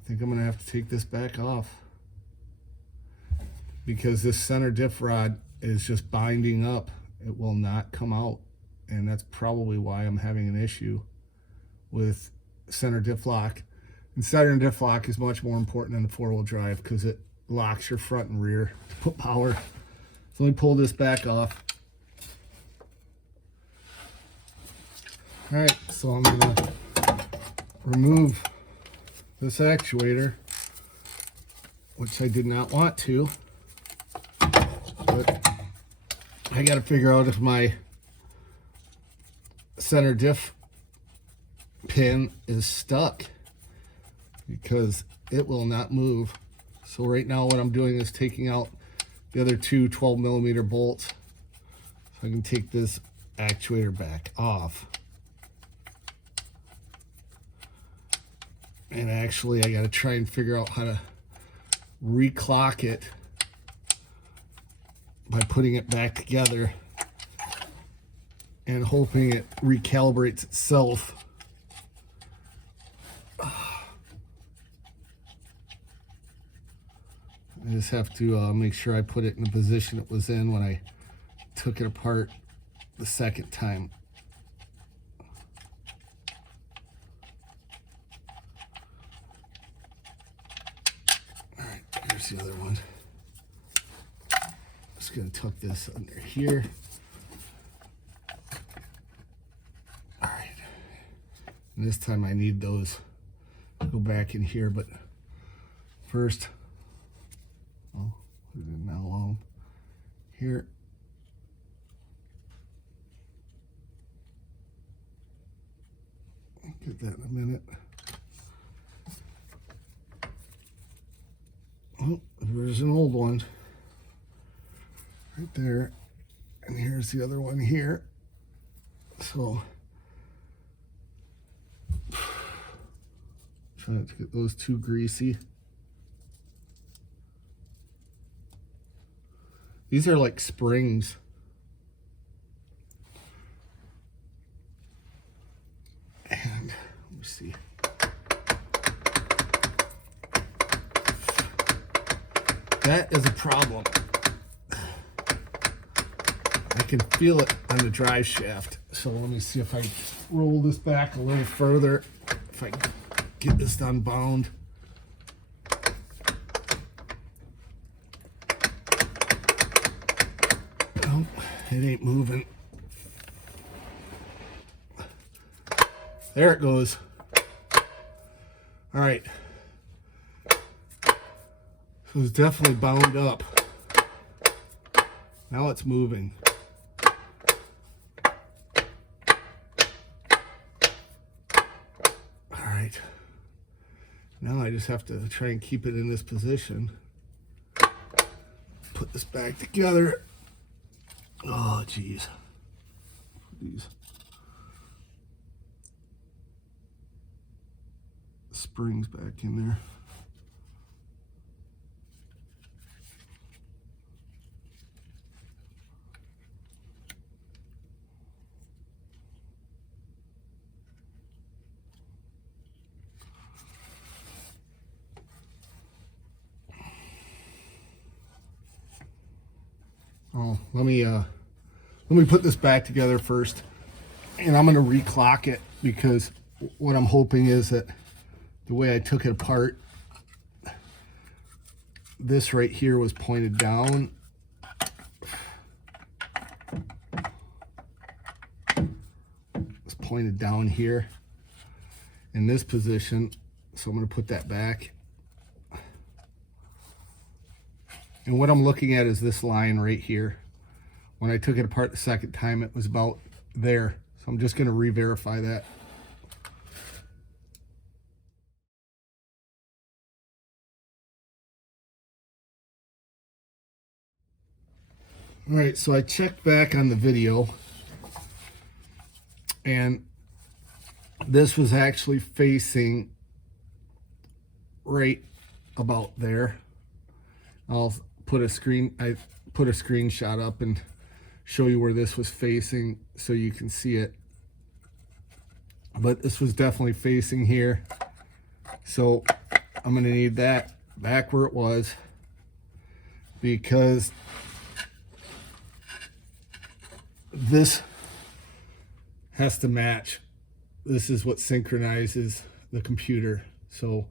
think I'm gonna have to take this back off because this center diff rod is just binding up. It will not come out, and that's probably why I'm having an issue with center diff lock. And center diff lock is much more important than the four-wheel drive because it locks your front and rear to put power. So let me pull this back off. All right, so I'm gonna remove this actuator, which I did not want to, but I got to figure out if my center diff pin is stuck because it will not move. So right now what I'm doing is taking out the other two 12mm bolts. So I can take this actuator back off. And actually I gotta try and figure out how to reclock it by putting it back together and hoping it recalibrates itself. I just have to make sure I put it in the position it was in when I took it apart the second time. All right, here's the other one. Just gonna tuck this under here. All right, and this time I need those to go back in here, but first, oh, put it in now alone here. Get that in a minute. Oh, there's an old one right there, and here's the other one here. So trying to get those two greasy. These are like springs. And let me see. That is a problem. I can feel it on the drive shaft. So let me see if I roll this back a little further. If I can get this unbound. Oh, it ain't moving. There it goes. All right. So it's definitely bound up. Now it's moving. All right. Now I just have to try and keep it in this position. Put this back together. Oh, geez. These springs back in there. Oh, let me put this back together first, and I'm going to reclock it, because what I'm hoping is that the way I took it apart, this right here was pointed down. It's pointed down here in this position, so I'm going to put that back. And what I'm looking at is this line right here. When I took it apart the second time, it was about there. So I'm just going to re-verify that. All right, so I checked back on the video, and this was actually facing right about there. I'll put a screenshot up and show you where this was facing so you can see it. But this was definitely facing here. So I'm gonna need that back where it was, because this has to match. This is what synchronizes the computer. So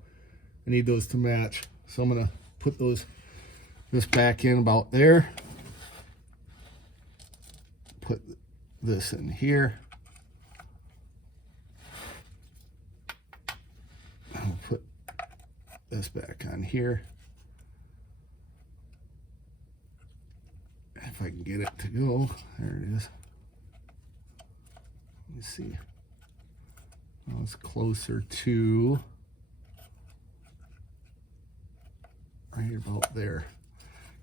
I need those to match. So I'm gonna put this back in about there. Put this in here. I'll put this back on here. If I can get it to go, there it is. Let me see. Well, it's closer to right about there.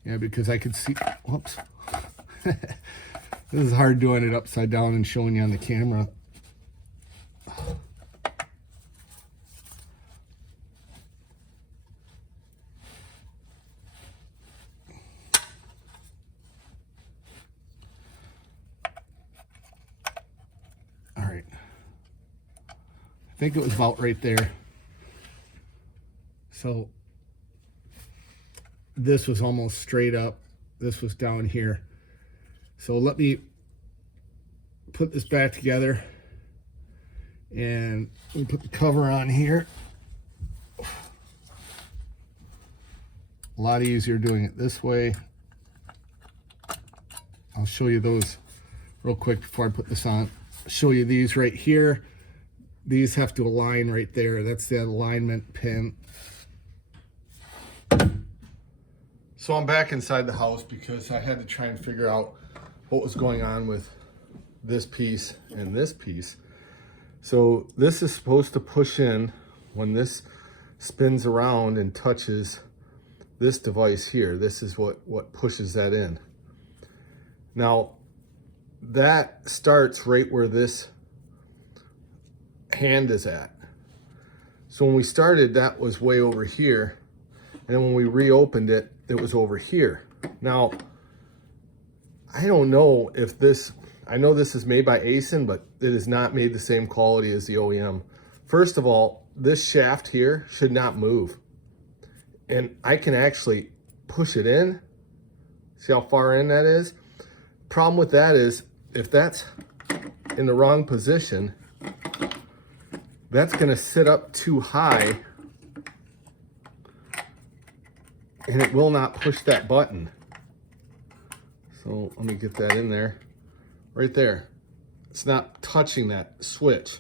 Yeah, because I could see, whoops. This is hard doing it upside down and showing you on the camera. All right. I think it was about right there. So this was almost straight up. This was down here. So let me put this back together and we put the cover on here. A lot easier doing it this way. I'll show you those real quick before I put this on. I'll show you these right here. These have to align right there. That's the alignment pin. So I'm back inside the house because I had to try and figure out what was going on with this piece and this piece. So this is supposed to push in when this spins around and touches this device here. This is what pushes that in. Now that starts right where this hand is at. So when we started, that was way over here. And then when we reopened it, it was over here. Now, I don't know if this, I know this is made by AISIN, but it is not made the same quality as the OEM. First of all, this shaft here should not move. And I can actually push it in. See how far in that is? Problem with that is, if that's in the wrong position, that's gonna sit up too high and it will not push that button. So let me get that in there. Right there. It's not touching that switch.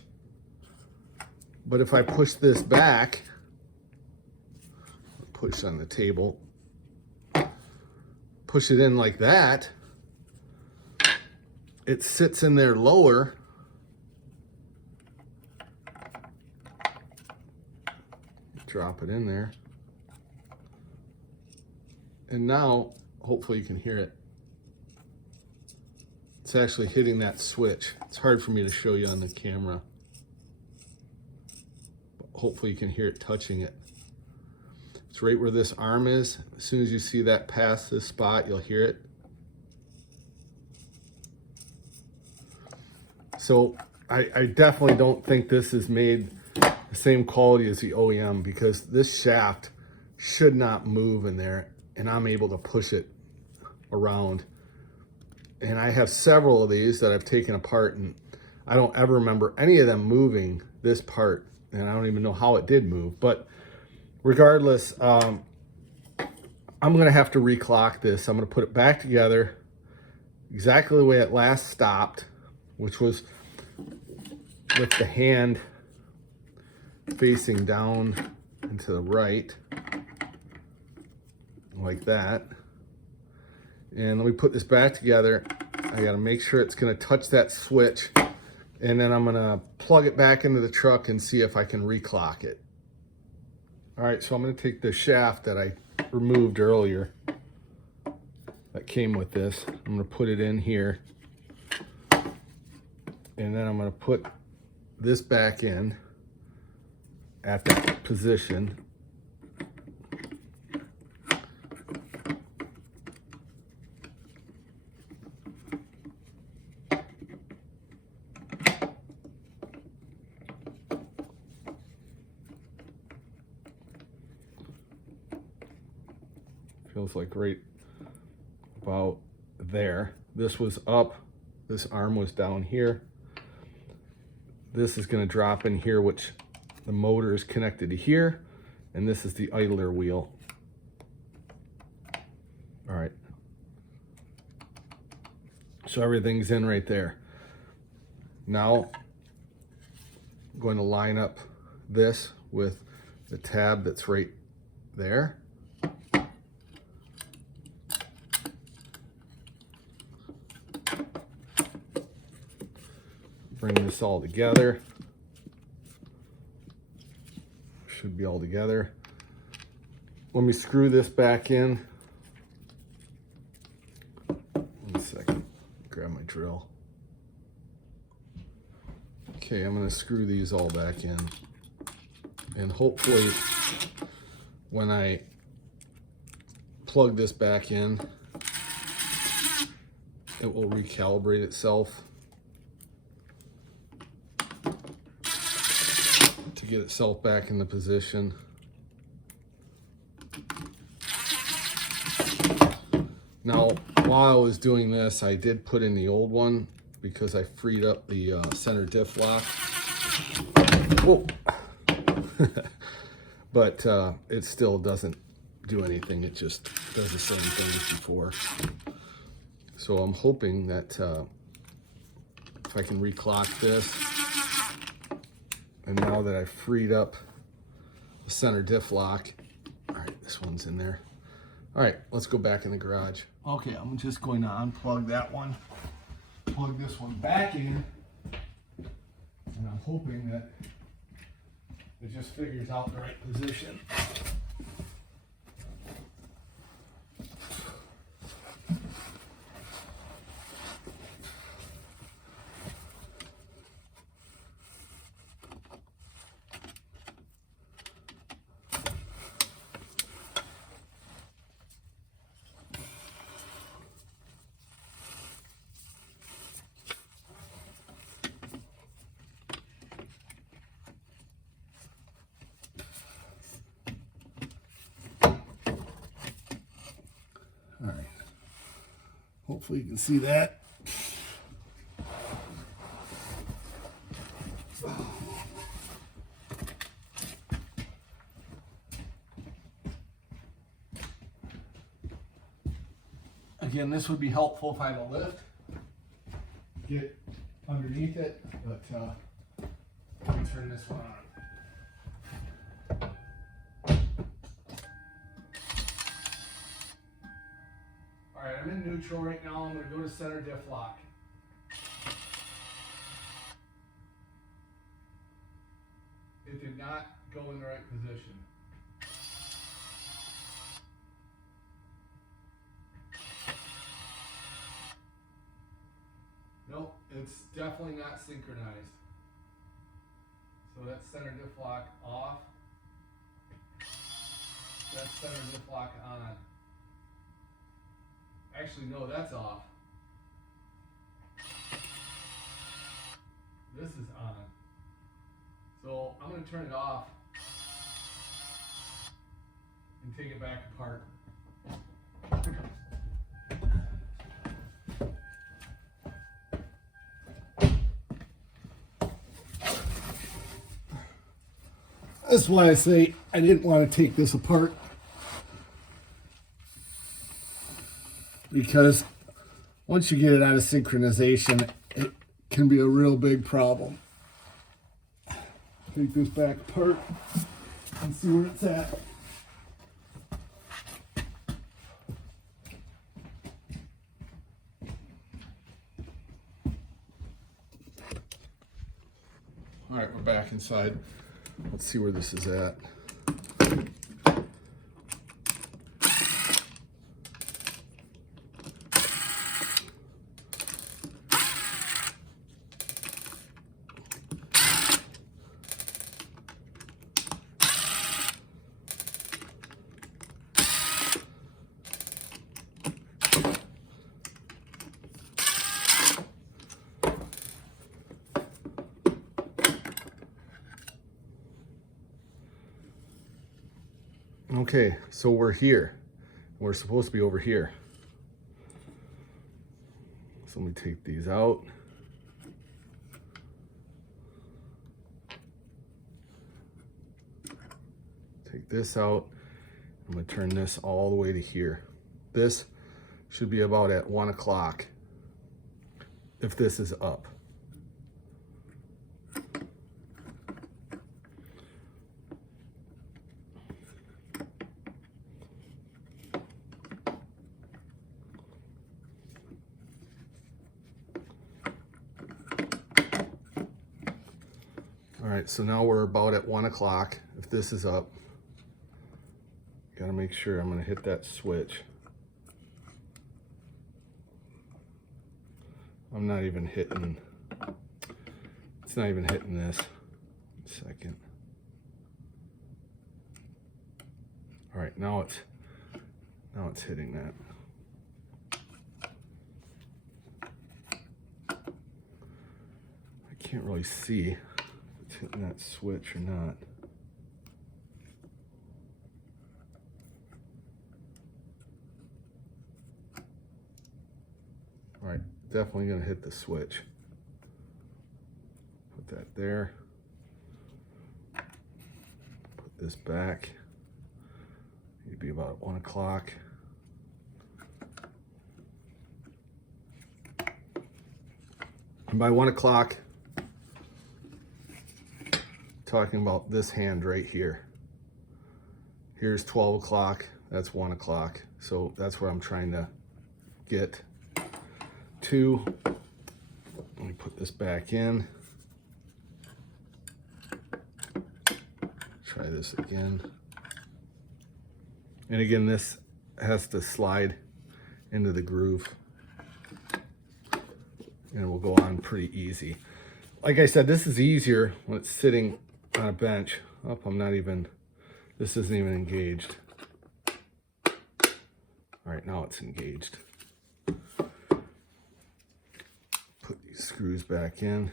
But if I push this back, push on the table, push it in like that, it sits in there lower. Drop it in there. And now, hopefully you can hear it. It's actually hitting that switch. It's hard for me to show you on the camera. But hopefully you can hear it touching it. It's right where this arm is. As soon as you see that past this spot, you'll hear it. So I definitely don't think this is made the same quality as the OEM, because this shaft should not move in there, and I'm able to push it around. And I have several of these that I've taken apart, and I don't ever remember any of them moving this part, and I don't even know how it did move. But regardless, I'm gonna have to reclock this. I'm gonna put it back together exactly the way it last stopped, which was with the hand facing down and to the right, like that. And let me put this back together. I gotta make sure it's gonna touch that switch, and then I'm gonna plug it back into the truck and see if I can reclock it. All right, so I'm gonna take the shaft that I removed earlier that came with this. I'm gonna put it in here, and then I'm gonna put this back in at that position. Feels like right about there. This was up, this arm was down here. This is going to drop in here, which the motor is connected to here, and this is the idler wheel. All right, so everything's in right there. Now I'm going to line up this with the tab that's right there. Bring this all together. Should be all together. Let me screw this back in. 1 second. Grab my drill. Okay, I'm going to screw these all back in, and hopefully when I plug this back in, it will recalibrate itself to get itself back in the position. Now, while I was doing this, I did put in the old one because I freed up the center diff lock. Oh. But it still doesn't do anything. It just does the same thing as before. So I'm hoping that if I can reclock this, and now that I've freed up the center diff lock, all right, this one's in there. All right, let's go back in the garage. Okay, I'm just going to unplug that one, plug this one back in, and I'm hoping that it just figures out the right position. All right, hopefully you can see that. Again, this would be helpful if I had a lift, get underneath it, but let me turn this one on. All right, I'm in neutral right now. I'm going to go to center diff lock. It did not go in the right position. Nope, it's definitely not synchronized. So that's center diff lock off. That's center diff lock on. Actually, no, that's off. This is on. So I'm going to turn it off and take it back apart. That's why I say I didn't want to take this apart, because once you get it out of synchronization, it can be a real big problem. Take this back apart and see where it's at. All right, we're back inside. Let's see where this is at. Okay, so we're here. We're supposed to be over here. So let me take these out. Take this out. I'm going to turn this all the way to here. This should be about at 1 o'clock if this is up. All right, so now we're about at 1 o'clock. If this is up, gotta make sure I'm gonna hit that switch. I'm not even hitting. Let's It's not even hitting this. Second. All right, now it's hitting that. I can't really see if it's hitting that switch or not. All right, definitely gonna hit the switch. Put that there. Put this back. It'd be about 1 o'clock. And by 1 o'clock, talking about this hand right here. Here's 12 o'clock, that's 1 o'clock. So that's where I'm trying to get to. Let me put this back in. Try this again. And again, this has to slide into the groove. And it will go on pretty easy. Like I said, this is easier when it's sitting on a bench. Oh, this isn't even engaged. All right, now it's engaged. Put these screws back in.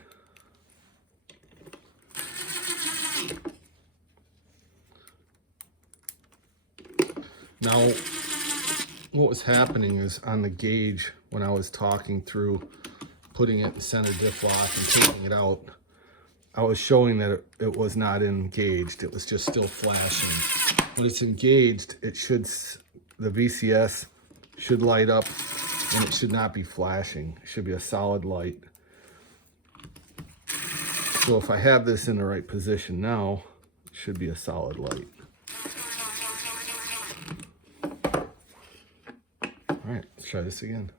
Now, what was happening is on the gauge, when I was talking through putting it in center diff lock and taking it out, I was showing that it was not engaged. It was just still flashing. When it's engaged, the VCS should light up and it should not be flashing. It should be a solid light. So if I have this in the right position now, it should be a solid light. All right, let's try this again.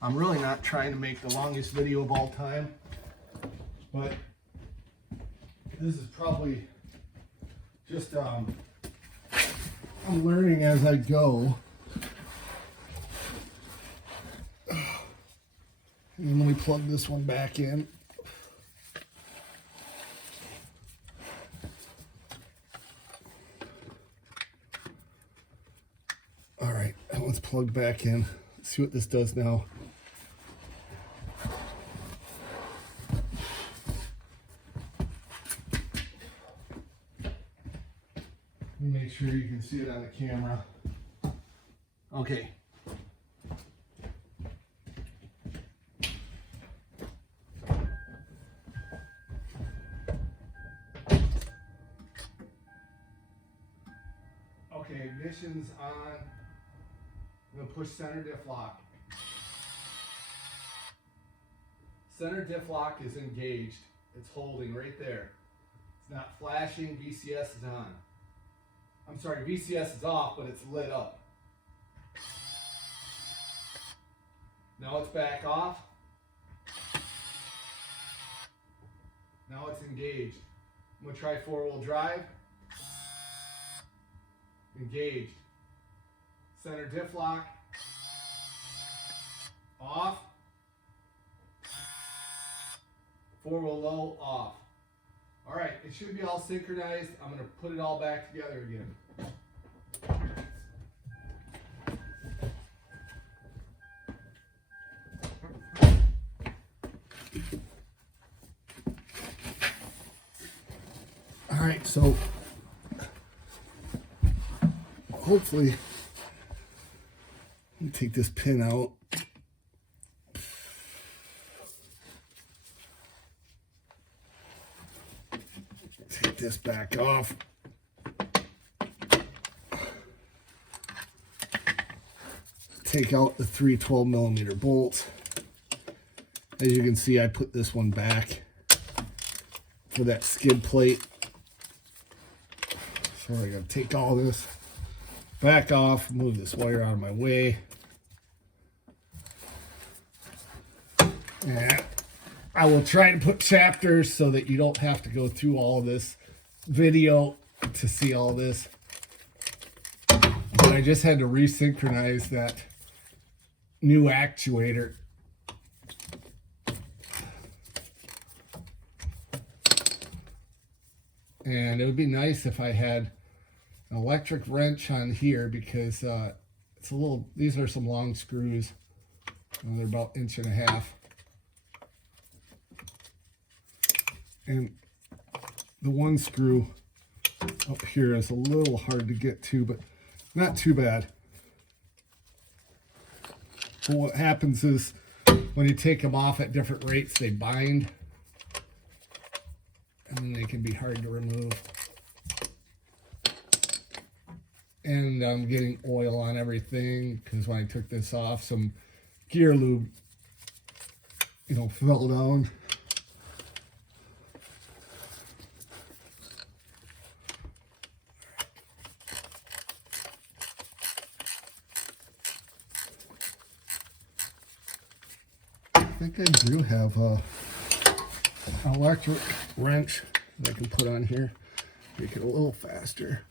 I'm really not trying to make the longest video of all time, but this is probably just, I'm learning as I go. And let me plug this one back in. All right, that one's plugged back in. Let's see what this does now. Make sure you can see it on the camera. Okay. Okay, ignition's on. I'm gonna push center diff lock. Center diff lock is engaged. It's holding right there. It's not flashing, VCS is on. I'm sorry, VCS is off, but it's lit up. Now it's back off. Now it's engaged. I'm gonna try 4-wheel drive. Engaged. Center diff lock. Off. 4-wheel low, off. All right, it should be all synchronized. I'm gonna put it all back together again. All right, so hopefully, let me take this pin out. Take this back off. Take out the 3 12mm bolts. As you can see, I put this one back for that skid plate. So I gotta take all this back off, move this wire out of my way. And I will try to put chapters so that you don't have to go through all this video to see all this. But I just had to resynchronize that new actuator. And it would be nice if I had an electric wrench on here, because it's a little, these are some long screws. They're about 1.5 inches. And the one screw up here is a little hard to get to, but not too bad. But what happens is when you take them off at different rates, they bind, and then they can be hard to remove. And I'm getting oil on everything because when I took this off, some gear lube, fell down. I think I do have an electric wrench that I can put on here, make it a little faster.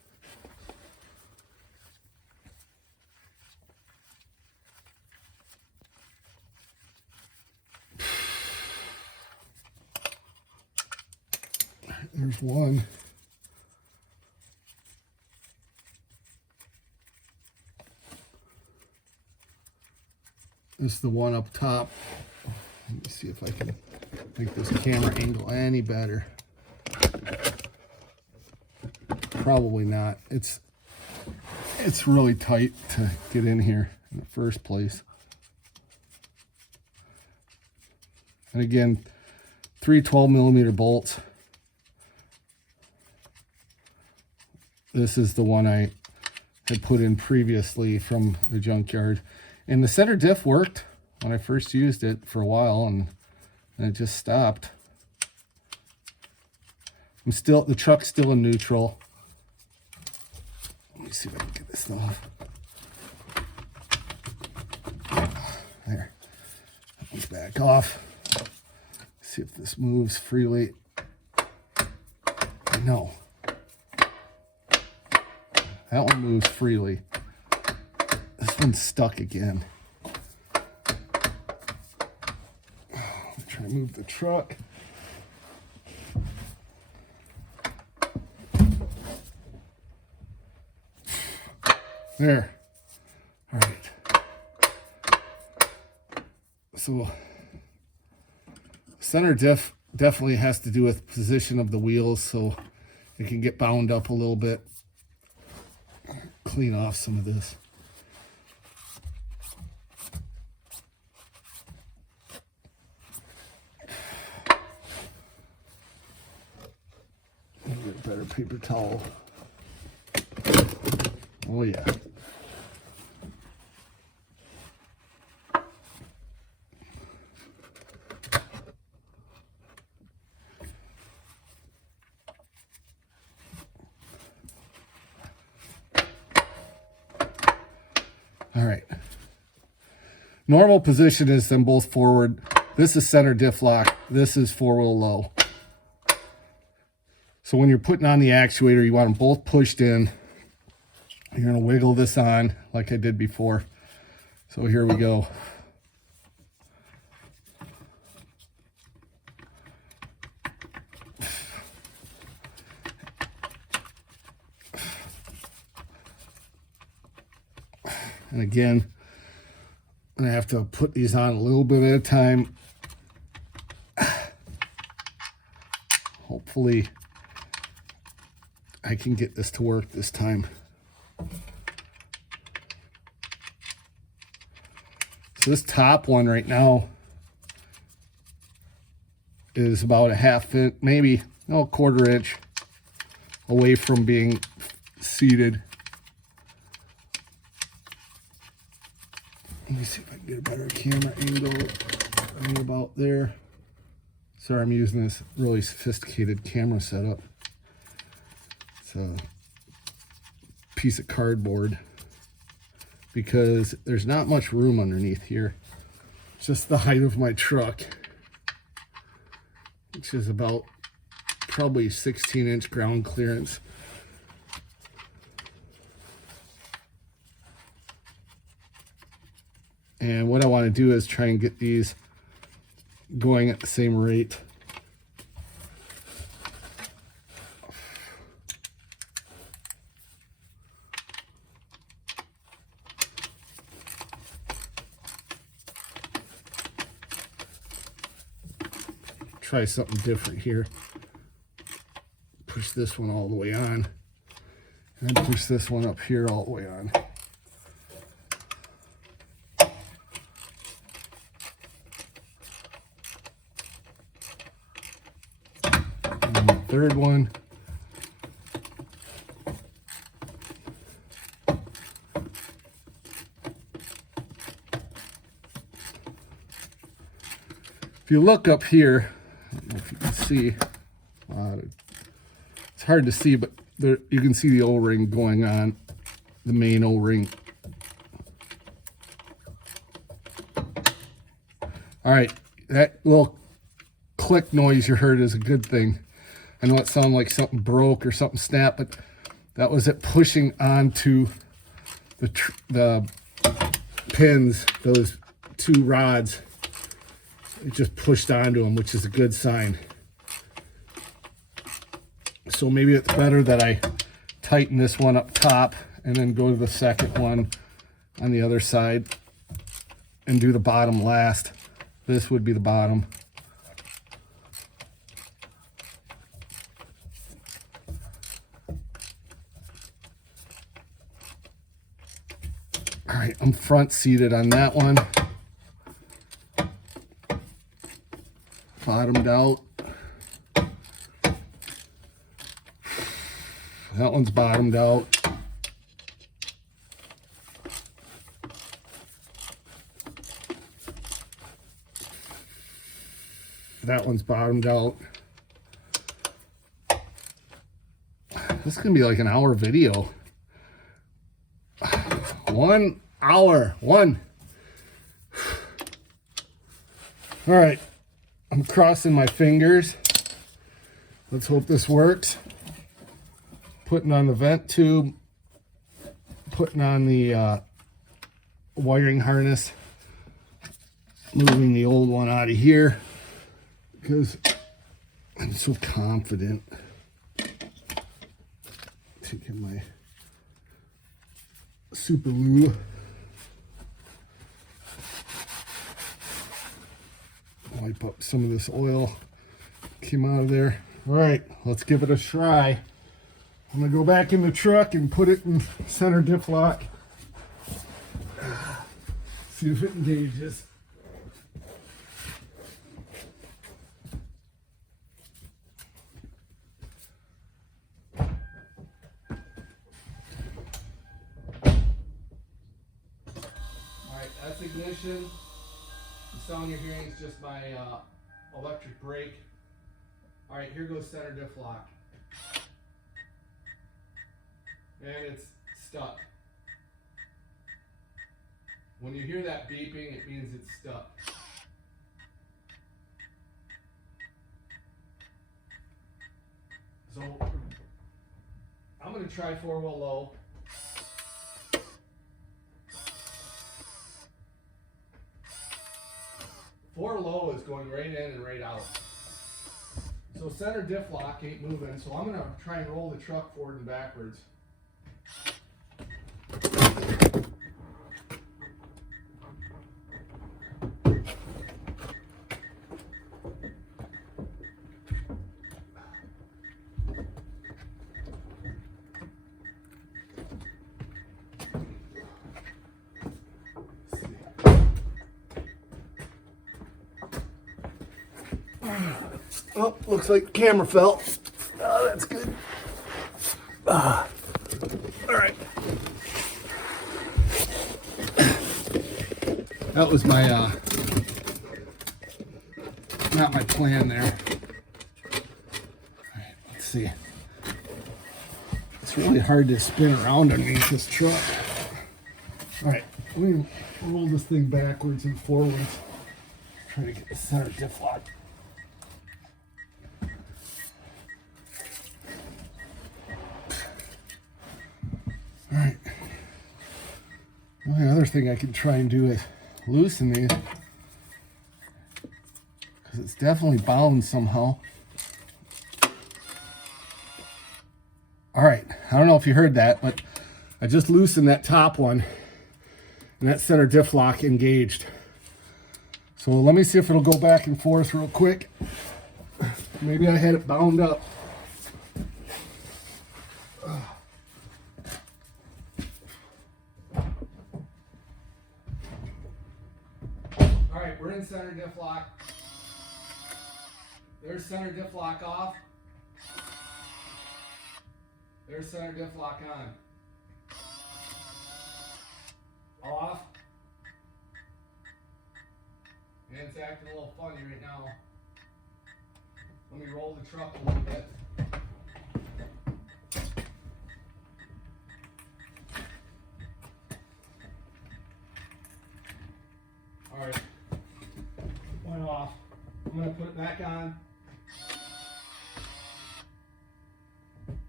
There's one. This is the one up top. Let me see if I can make this camera angle any better. Probably not. It's really tight to get in here in the first place. And again, 3 12mm bolts. This is the one I had put in previously from the junkyard. And the center diff worked when I first used it for a while, and it just stopped. The truck's still in neutral. Let me see if I can get this off. There. That one's back off. See if this moves freely. No. That one moves freely. This one's stuck again. I'm trying to move the truck. There. All right. So center diff definitely has to do with position of the wheels, so it can get bound up a little bit. Clean off some of this. Get a better paper towel. Oh yeah. All right. Normal position is them both forward. This is center diff lock. This is four-wheel low. So when you're putting on the actuator, you want them both pushed in. You're going to wiggle this on like I did before. So here we go. And again, I'm going to have to put these on a little bit at a time. Hopefully, I can get this to work this time. So this top one right now is about a half inch, maybe a quarter inch away from being seated. Let me see if I can get a better camera angle right about there. Sorry, I'm using this really sophisticated camera setup. It's a piece of cardboard because there's not much room underneath here. It's just the height of my truck, which is about probably 16-inch ground clearance. And what I want to do is try and get these going at the same rate. try something different here. Push this one all the way on, and then push this one up here all the way on. And the third one. If you look up here, I don't know if you can see, it's hard to see, but there you can see the O-ring going on, the main O-ring. All right, that little click noise you heard is a good thing. I know it sounded like something broke or something snapped, but that was it pushing onto the pins, those two rods. It just pushed onto them, which is a good sign. So maybe it's better that I tighten this one up top and then go to the second one on the other side and do the bottom last. This would be the bottom. All right, I'm front seated on that one. Bottomed out. That one's bottomed out. That one's bottomed out. This is gonna be like an hour video. 1 hour. All right. I'm crossing my fingers. Let's hope this works. Putting on the vent tube, putting on the wiring harness, moving the old one out of here because I'm so confident. Taking my super glue. Wipe up some of this oil. Came out of there. All right, let's give it a try. I'm gonna go back in the truck and put it in center diff lock. See if it engages. All right, that's ignition. The sound you're hearing is just my electric brake. All right, here goes center diff lock. And it's stuck. When you hear that beeping, it means it's stuck. So I'm going to try 4-wheel low. Four low is going right in and right out. So center diff lock ain't moving, so I'm going to try and roll the truck forward and backwards. Oh, looks like the camera fell. Oh, that's good. All right. That was my, not my plan there. All right, let's see. It's really hard to spin around underneath this truck. All right, let me roll this thing backwards and forwards. Try to get the center diff lock. All right. One other thing I can try and do is loosen these because it's definitely bound somehow. All right, I don't know if you heard that, but I just loosened that top one and that center diff lock engaged. So let me see if it'll go back and forth real quick. Maybe I had it bound up. All right, we're in center diff lock. There's center diff lock off. There's center diff lock on. Off. And it's acting a little funny right now. Let me roll the truck a little bit. All right, went off. I'm gonna put it back on.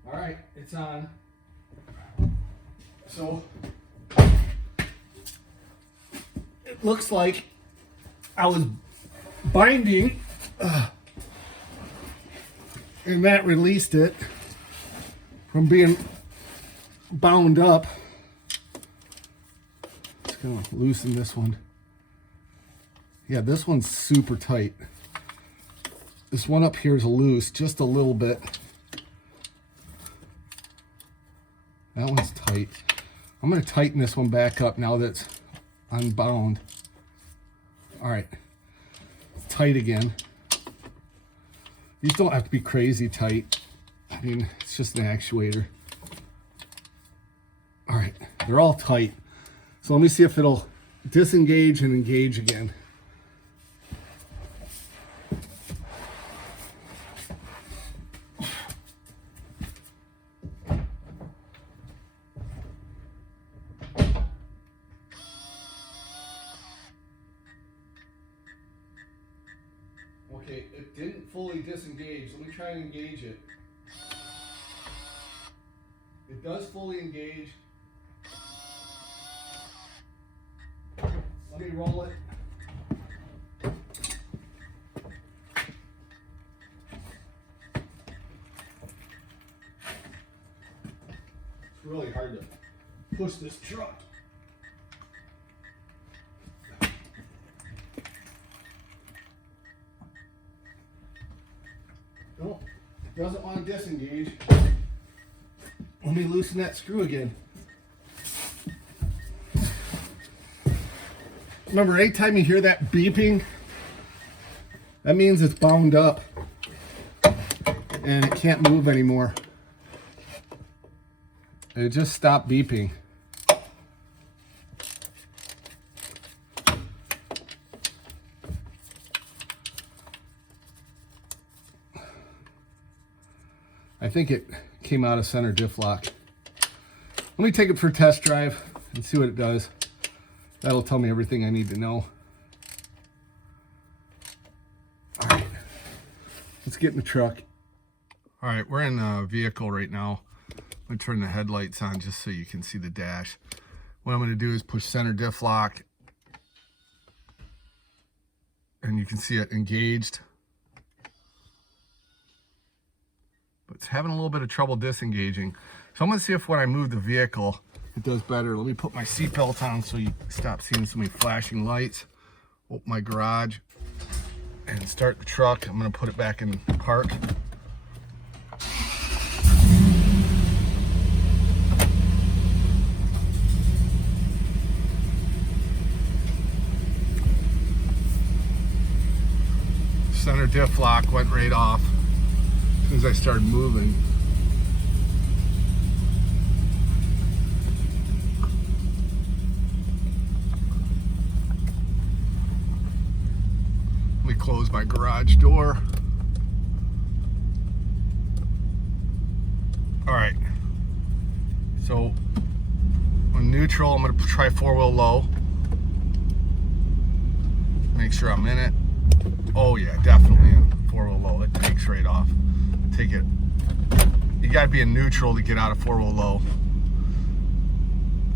All right, it's on. So it looks like I was binding and that released it from being bound up. Just gonna loosen this one. Yeah, this one's super tight. This one up here is loose, just a little bit. That one's tight. I'm gonna tighten this one back up now that it's unbound. All right, tight again. These don't have to be crazy tight. I mean, it's just an actuator. All right, they're all tight. So let me see if it'll disengage and engage again. Okay, it didn't fully disengage. Let me try and engage it. It does fully engage. Let me roll it. It's really hard to push this truck. No, it doesn't want to disengage. Let me loosen that screw again. Remember, anytime you hear that beeping, that means it's bound up and it can't move anymore. It just stopped beeping. I think it came out of center diff lock. Let me take it for a test drive and see what it does. That'll tell me everything I need to know. All right, let's get in the truck. All right, we're in the vehicle right now. I'm gonna turn the headlights on just so you can see the dash. What I'm gonna do is push center diff lock, and you can see it engaged. But it's having a little bit of trouble disengaging. So I'm gonna see if when I move the vehicle, it does better. Let me put my seatbelt on so you stop seeing so many flashing lights. Open my garage and start the truck. I'm gonna put it back in park. Center diff lock went right off as soon as I started moving. Let me close my garage door. All right, so on neutral, I'm gonna try 4-wheel low. Make sure I'm in it. Oh yeah, definitely in 4-wheel low. It takes right off. Take it. You gotta be in neutral to get out of 4-wheel low.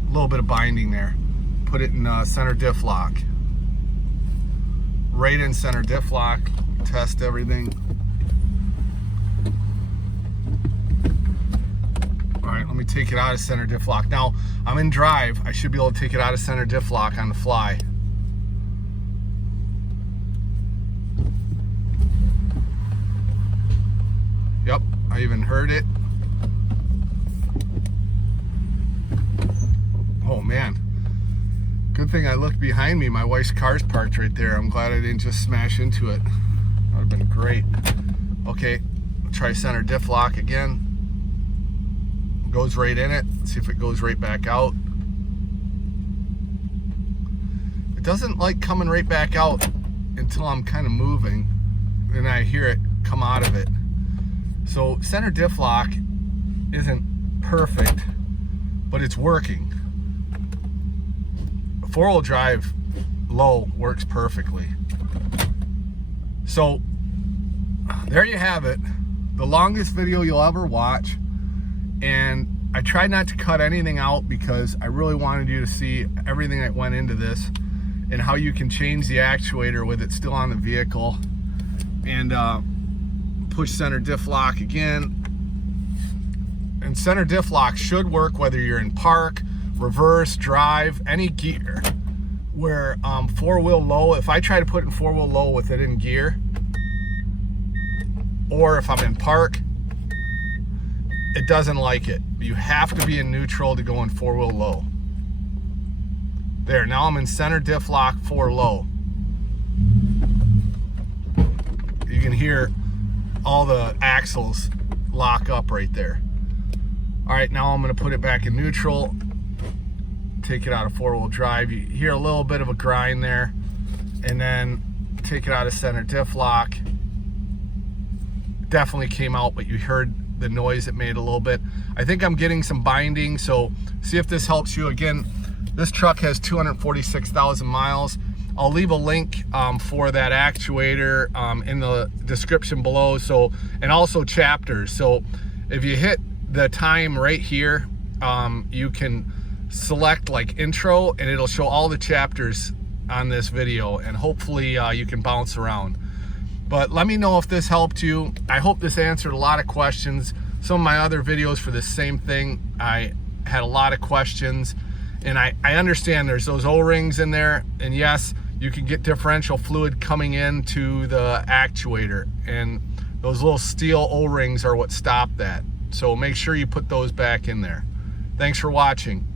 A little bit of binding there. Put it in center diff lock. Right in center diff lock. Test everything. All right, let me take it out of center diff lock. Now, I'm in drive. I should be able to take it out of center diff lock on the fly. I even heard it. Oh man, good thing I looked behind me. My wife's car's parked right there. I'm glad I didn't just smash into it. That would have been great. Okay, try center diff lock again. Goes right in it. Let's see if it goes right back out. It doesn't like coming right back out until I'm kind of moving and I hear it come out of it. So center diff lock isn't perfect, but it's working. Four-wheel drive low works perfectly. So there you have it, the longest video you'll ever watch. And I tried not to cut anything out because I really wanted you to see everything that went into this and how you can change the actuator with it still on the vehicle. And push center diff lock again. And center diff lock should work whether you're in park, reverse, drive, any gear. Where four-wheel low, if I try to put in four-wheel low with it in gear, or if I'm in park, it doesn't like it. You have to be in neutral to go in four-wheel low. There, now I'm in center diff lock 4 low. You can hear all the axles lock up right there. All right, now I'm gonna put it back in neutral, take it out of four-wheel drive. You hear a little bit of a grind there, and then take it out of center diff lock. Definitely came out, but you heard the noise it made a little bit. I think I'm getting some binding, so see if this helps you. Again, this truck has 246,000 miles. I'll leave a link for that actuator in the description below, so, and also chapters. So if you hit the time right here, you can select like intro and it'll show all the chapters on this video, and hopefully you can bounce around. But let me know if this helped you. I hope this answered a lot of questions. Some of my other videos for the same thing, I had a lot of questions, and I understand there's those O-rings in there, and yes, you can get differential fluid coming into the actuator, and those little steel O-rings are what stop that. So make sure you put those back in there. Thanks for watching.